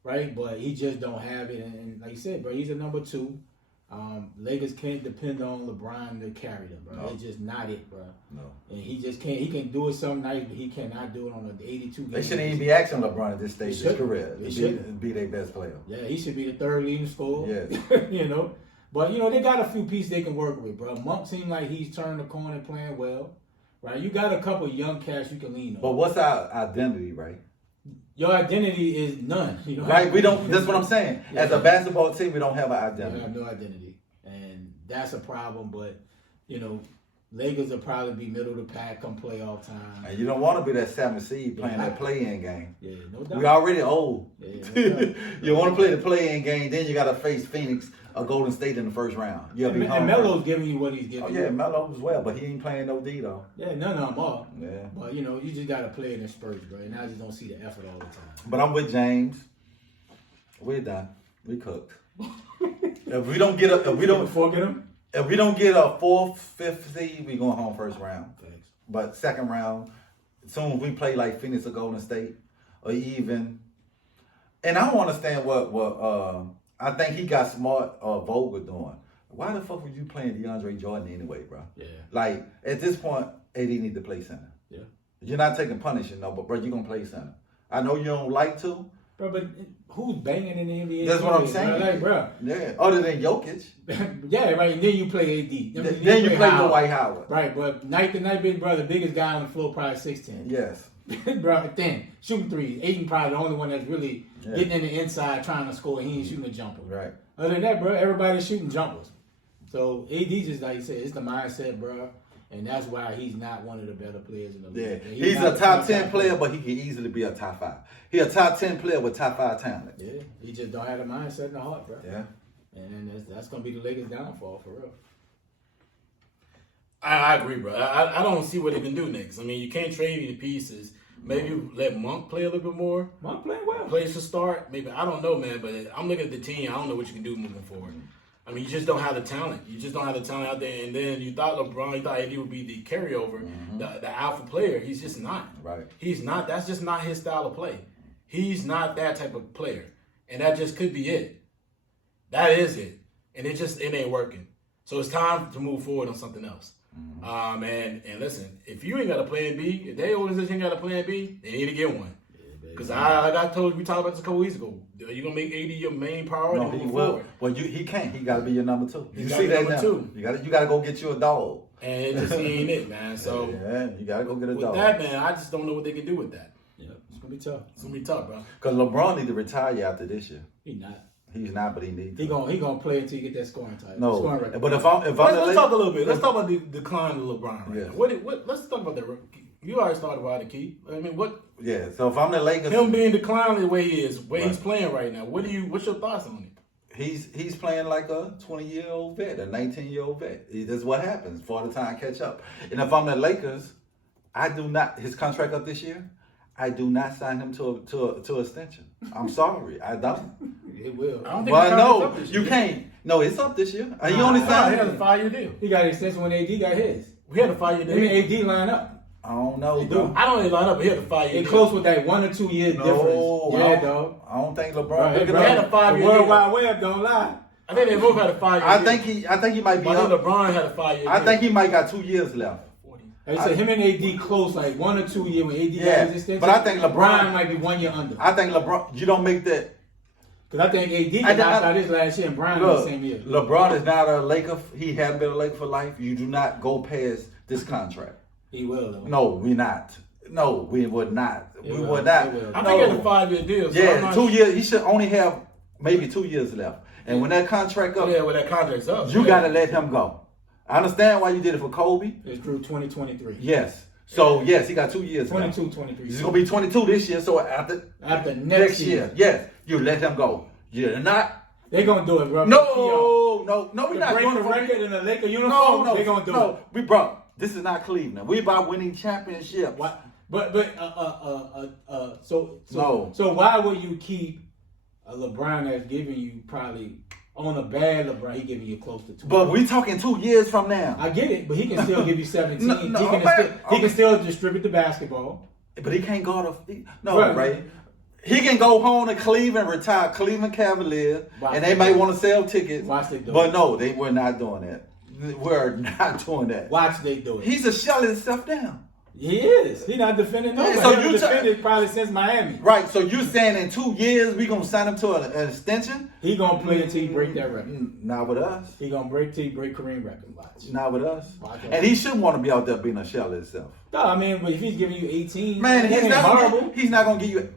right? But he just don't have it. And like you said, bro, he's a number two. Lakers can't depend on LeBron to carry them, bro. No. It's just not it, bro. No. And he just can't. He can do it some nights, but he cannot do it on the 82 games. They shouldn't even be asking LeBron at this stage of his career to be their best player. Yeah, he should be the third leading scorer. Yes. But, they got a few pieces they can work with, bro. Monk seems like he's turned the corner and playing well, right? You got a couple of young cats you can lean on. But what's our identity, right? Your identity is none. Right? We don't. That's what I'm saying. Yeah. As a basketball team, we don't have an identity. We have no identity. And that's a problem, but, Lakers will probably be middle of the pack come playoff time. And you don't want to be that 7th seed playing that play-in game. Yeah, no doubt. We already old. Yeah, no doubt. You want to play the play-in game, then you got to face Phoenix or Golden State in the first round. You'll be home. And Melo's giving you what he's giving. Oh yeah, Melo as well, but he ain't playing no D though. Yeah, none of them are. Yeah. But you just got to play it in spurts, bro. And I just don't see the effort all the time. But I'm with James. We're done. We cooked. If we don't get a 4th, 5th seed, we going home first round. Thanks. But second round, as soon as we play like Phoenix or Golden State, or even, and I don't understand what I think he got smart Vogel doing. Why the fuck were you playing DeAndre Jordan anyway, bro? Yeah. Like at this point, AD need to play center. Yeah. You're not taking punishing though, but bro, you gonna play center. I know you don't like to. Bro, but who's banging in the NBA? That's what I'm saying. Like, bro. Yeah. Other than Jokic. Yeah, right. And then you play AD. Then you play Dwight Howard. Right, but night to night, big brother, the biggest guy on the floor, probably 6'10". Yes. Bro, thin, shooting threes. Aiden probably the only one that's really getting in the inside trying to score. He ain't shooting a jumper. Right. Other than that, bro, everybody's shooting jumpers. So AD just like you said, it's the mindset, bro. And that's why he's not one of the better players in the league. Yeah, he's a top 10 player, but he can easily be a top 5. He's a top 10 player with top 5 talent. Yeah, he just don't have the mindset and the heart, bro. Yeah. And that's going to be the Lakers' downfall, for real. I agree, bro. I don't see what they can do next. I mean, you can't trade me the pieces Maybe let Monk play a little bit more. Monk playing well. Place to start. Maybe I don't know, man. But I'm looking at the team. I don't know what you can do moving forward. I mean, you just don't have the talent. You just don't have the talent out there. And then you thought LeBron, you thought AD would be the carryover, the alpha player. He's just not. Right. He's not. That's just not his style of play. He's not that type of player. And that just could be it. That is it. And it ain't working. So it's time to move forward on something else. And listen, if you ain't got a plan B, if their organization ain't got a plan B, they need to get one. Because I told you, we talked about this a couple weeks ago. Are you gonna make AD your main priority? No, he will. Well, he can't. He got to be your number 2. You see that now? You got to go get you a dog. And it just he ain't it, man. So you got to go get a dog. With that, man, I just don't know what they can do with that. Yeah, it's gonna be tough. It's gonna be tough, bro. Because LeBron need to retire after this year. He's not. He's not, but he needs to. He gonna play until you get that scoring title. No, scoring record. but if I'm let's talk a little bit. Let's talk about the decline of LeBron. Right yes. now. Let's talk about that. You already started about the key. I mean, what? Yeah. So if I'm the Lakers, him being declined the way he is, he's playing right now. What's your thoughts on it? He's playing like a 20-year-old vet, a 19-year-old vet. That's what happens for the time catch up. And if I'm the Lakers, I do not. His contract up this year. I do not sign him to extension. I'm sorry, I don't. It will. I don't think Well, no, you can't. No, it's up this year. He only signed. He had a 5-year deal. He got an extension when AD got his. We had a 5-year deal. Him and AD line up. I don't know, bro. I don't even line up, but he had a 5-year deal. They close with that 1 or 2 year difference. Yeah, dog. I don't think LeBron. Right, Look he at had that. a 5-year The deal. World Wide Web don't lie. I think they both had a 5-year deal. I think he might be. But I think LeBron had a 5-year deal. I think he might got 2 years left. They said him and AD close like 1 or 2 years when AD got his extension. But I think LeBron might be 1 year under. I think LeBron. You don't make that. Because I think AD got out his last year and Brian was the same year. LeBron is not a Laker. He hasn't been a Laker for life. You do not go past this contract. He will, though. No, we not. No, we would not. He We will. would not. He will. I think he had a 5-year deal. So Yeah, 2 years. He should only have maybe 2 years left. And when that contract up, when that contract's up, you got to let him go. I understand why you did it for Kobe. It's through 2023. Yes. So, yes, he got 2 years 22, left. 23. He's going to be 22 this year. So, after next year. Yes, you let him go. You're not. They're going to do it, bro. No, we're not break doing the it for record in the Laker uniform. No, they're going to do it. Bro, this is not Cleveland. We about winning championships. What? So why would you keep a LeBron that's giving you probably on a bad LeBron? He giving you close to 20. But we talking 2 years from now. I get it, but he can still give you 17. He can still distribute the basketball. But he can't go to Right. Ray. He can go home to Cleveland, retire Cleveland Cavaliers, and they might want to sell tickets. Watch they do But it. no, we're not doing that. We're not doing that. Watch they do it. He's a shutting himself down. He is. He's not defending nobody. Yeah, so He you defended probably since Miami. Right, so you saying in 2 years we gonna sign him to an extension? He gonna play until he break that record. Not with us. He gonna break till he break Kareem record. Watch. Not with us. Watch And he shouldn't want to be out there being a shell of himself. No, I mean, but if he's giving you 18, Man, that ain't horrible. he's not gonna give you,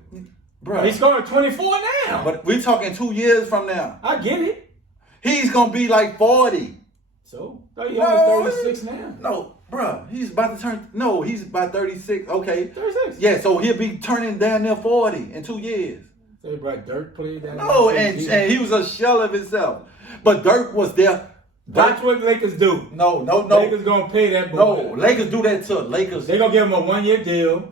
bro. He's scoring 24 now. But we're talking 2 years from now. I get it. He's gonna be like 40. So, he's almost 36 now. No, bro, he's about to turn. No, he's about 36. Okay, 36. yeah, so he'll be turning down there 40 in 2 years. So they brought Dirk played that. No, and he was a shell of himself. But Dirk was there. That's what Lakers do. No. Lakers gonna pay that boy. No, Lakers do that too. Lakers. They gonna give him a 1 year deal.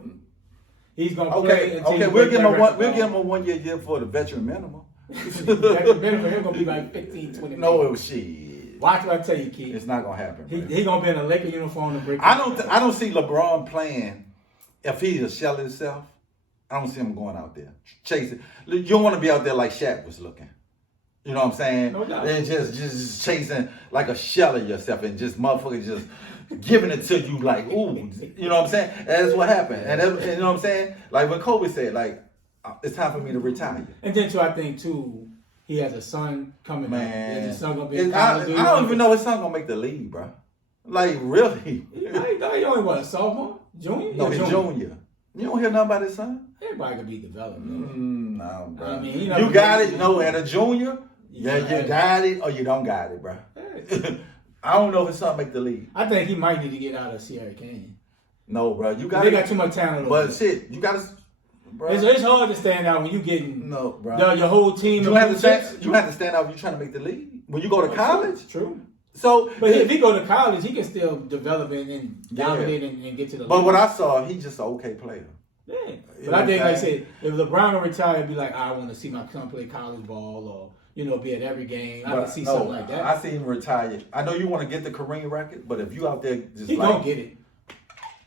He's gonna play until he We'll break give that him record. we'll give him a 1 year deal for the veteran minimum. That benefit him gonna be like 15, 20. No, it was shit. Watch what I tell you, Keith. It's not gonna happen. He gonna be in a Laker uniform to break. I don't see LeBron playing if he's a shell of himself. I don't see him going out there chasing. You don't want to be out there like Shaq was looking. You know what I'm saying? No doubt. And just chasing like a shell of yourself and just motherfucker just giving it to you like, ooh. You know what I'm saying? That's what happened. And you know what I'm saying? Like what Kobe said, like, it's time for me to retire. And then too, I think too, he has a son coming. Man, his son gonna be. I don't even know his son gonna make the league, bro. Like really? He only what, a sophomore, junior? No, he's junior. You don't hear nothing about his son? Everybody can be developed. No, bro. I mean, you got it. No, at a junior, you got it or you don't got it, bro. I don't know if his son make the league. I think he might need to get out of Sierra Canyon. No, bro. You got. They got too much talent. But shit, you got to. Bro. It's hard to stand out when you getting bro. Your whole team. You have to stand out when you trying to make the league. When you go to college, true. So, but if he go to college, he can still develop and dominate and get to the league. But what I saw, he's just an okay player. Yeah. But I think, like I said, if LeBron would retire, it'd be like, I want to see my son play college ball or, be at every game. I can see something like that. I see him retire. I know you want to get the Kareem record, but if you out there just he gonna get it.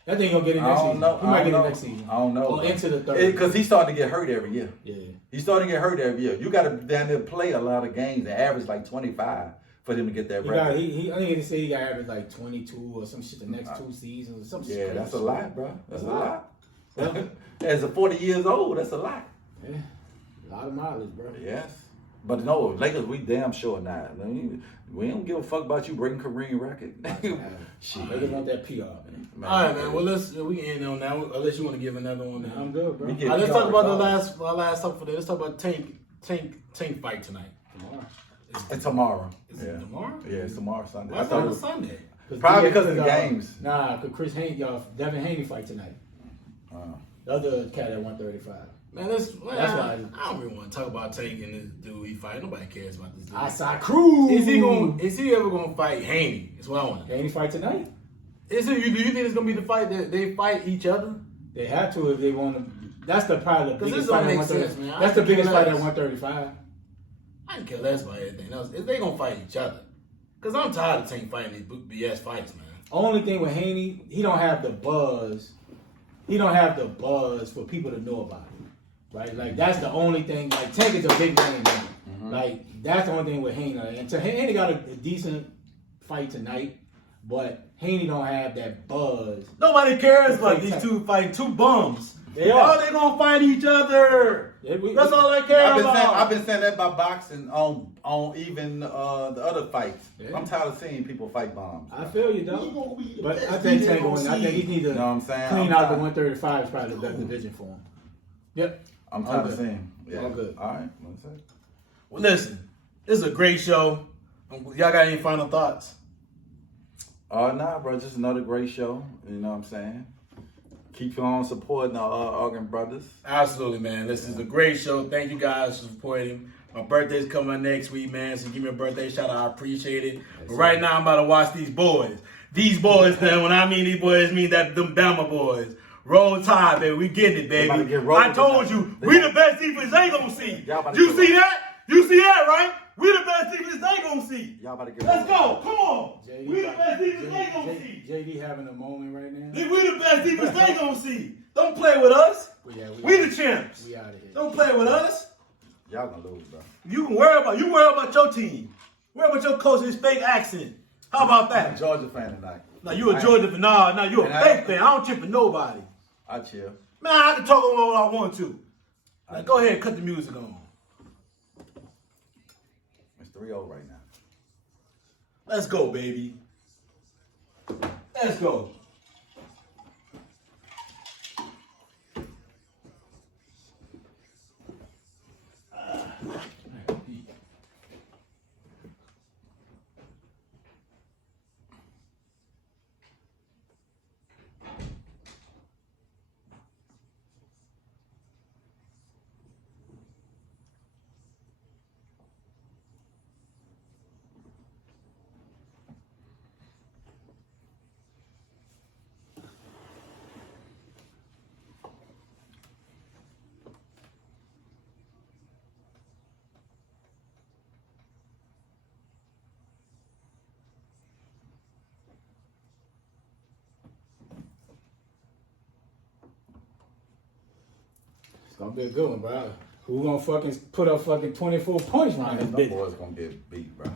That thing gonna get it next season. He might get it next season. I don't know. Or into the third. Because he's starting to get hurt every year. Yeah. He's starting to get hurt every year. You got to down there play a lot of games and average like 25 for them to get that record. I think he said he got average like 22 or some shit the next 2 seasons or some shit. Yeah, that's a lot, bro. That's a lot. As a 40 years old, that's a lot. Yeah. A lot of mileage, bro. Yes. But no, Lakers, we damn sure not. I mean, we don't give a fuck about you breaking Kareem record. Shit. Lakers want that PR, man. All right, man. Well, we end on that. Unless you want to give another one. I'm good, bro. Let's talk about our last topic for today. Let's talk about Tank fight tonight. Tomorrow. It's tomorrow. Is it tomorrow? Yeah, it's tomorrow, Sunday. I thought it was Sunday. Probably because of the games. Nah, because Devin Haney fight tonight. The other cat at 135. Man, that's why I don't really want to talk about Tank and this dude he fight. Nobody cares about this dude. Outside Cruz. Is he ever gonna fight Haney? That's what I want. Haney fight tonight? Do you think it's gonna be the fight that they fight each other? They have to if they want to. That's the biggest fight at 135. That's the biggest fight at 135. I can care less about anything else. If they gonna fight each other, because I'm tired of Tank fighting these BS fights, man. Only thing with Haney, he don't have the buzz. He don't have the buzz for people to know about him, right? Like that's the only thing. Like Tank is a big name, man. Like that's the only thing with Haney. And Haney got a decent fight tonight, but Haney don't have that buzz. Nobody cares about these two fighting two bums. They are. They gonna fight each other. That's all I care about. I've been saying that about boxing on even the other fights. Yeah. I'm tired of seeing people fight bombs. I feel you, though. But I think Tank going. I think he needs to clean out the 135 is probably the best division for him. Yep. I'm tired of seeing. Yeah. All good. All right. Well, listen. This is a great show. Y'all got any final thoughts? Nah, bro. Just another great show. You know what I'm saying? Keep on supporting our Oregon brothers. Absolutely, man. This is a great show. Thank you guys for supporting. My birthday's coming up next week, man. So give me a birthday shout out. I appreciate it. But right now, I'm about to watch these boys. These boys, man. When I mean these boys, I mean that them Bama boys. Roll Tide, baby. We getting it, baby. I told you, we the best defense they gonna see. You see that? You see that, right? We the best defense they gonna see. Y'all about to get Let's go. Come on. We the best defense they gonna see. JD having a moment right now. We the best defense they gonna see. Don't play with us. We the champs. We out of here. Don't play with us. Y'all gonna lose, bro. You worry about your team. Worry about your coach and his fake accent. How about that? I'm a Georgia fan tonight. No, you a Georgia fan. No, you a fake fan. I don't chip for nobody. I chill. Man, I can talk on what I want to. Now, go ahead and cut the music on. It's 3-0 right now. Let's go, baby. Let's go. It's gonna be a good one, bro. Who gonna fucking put up fucking 24 points around this bitch? Boys gonna get beat, bro.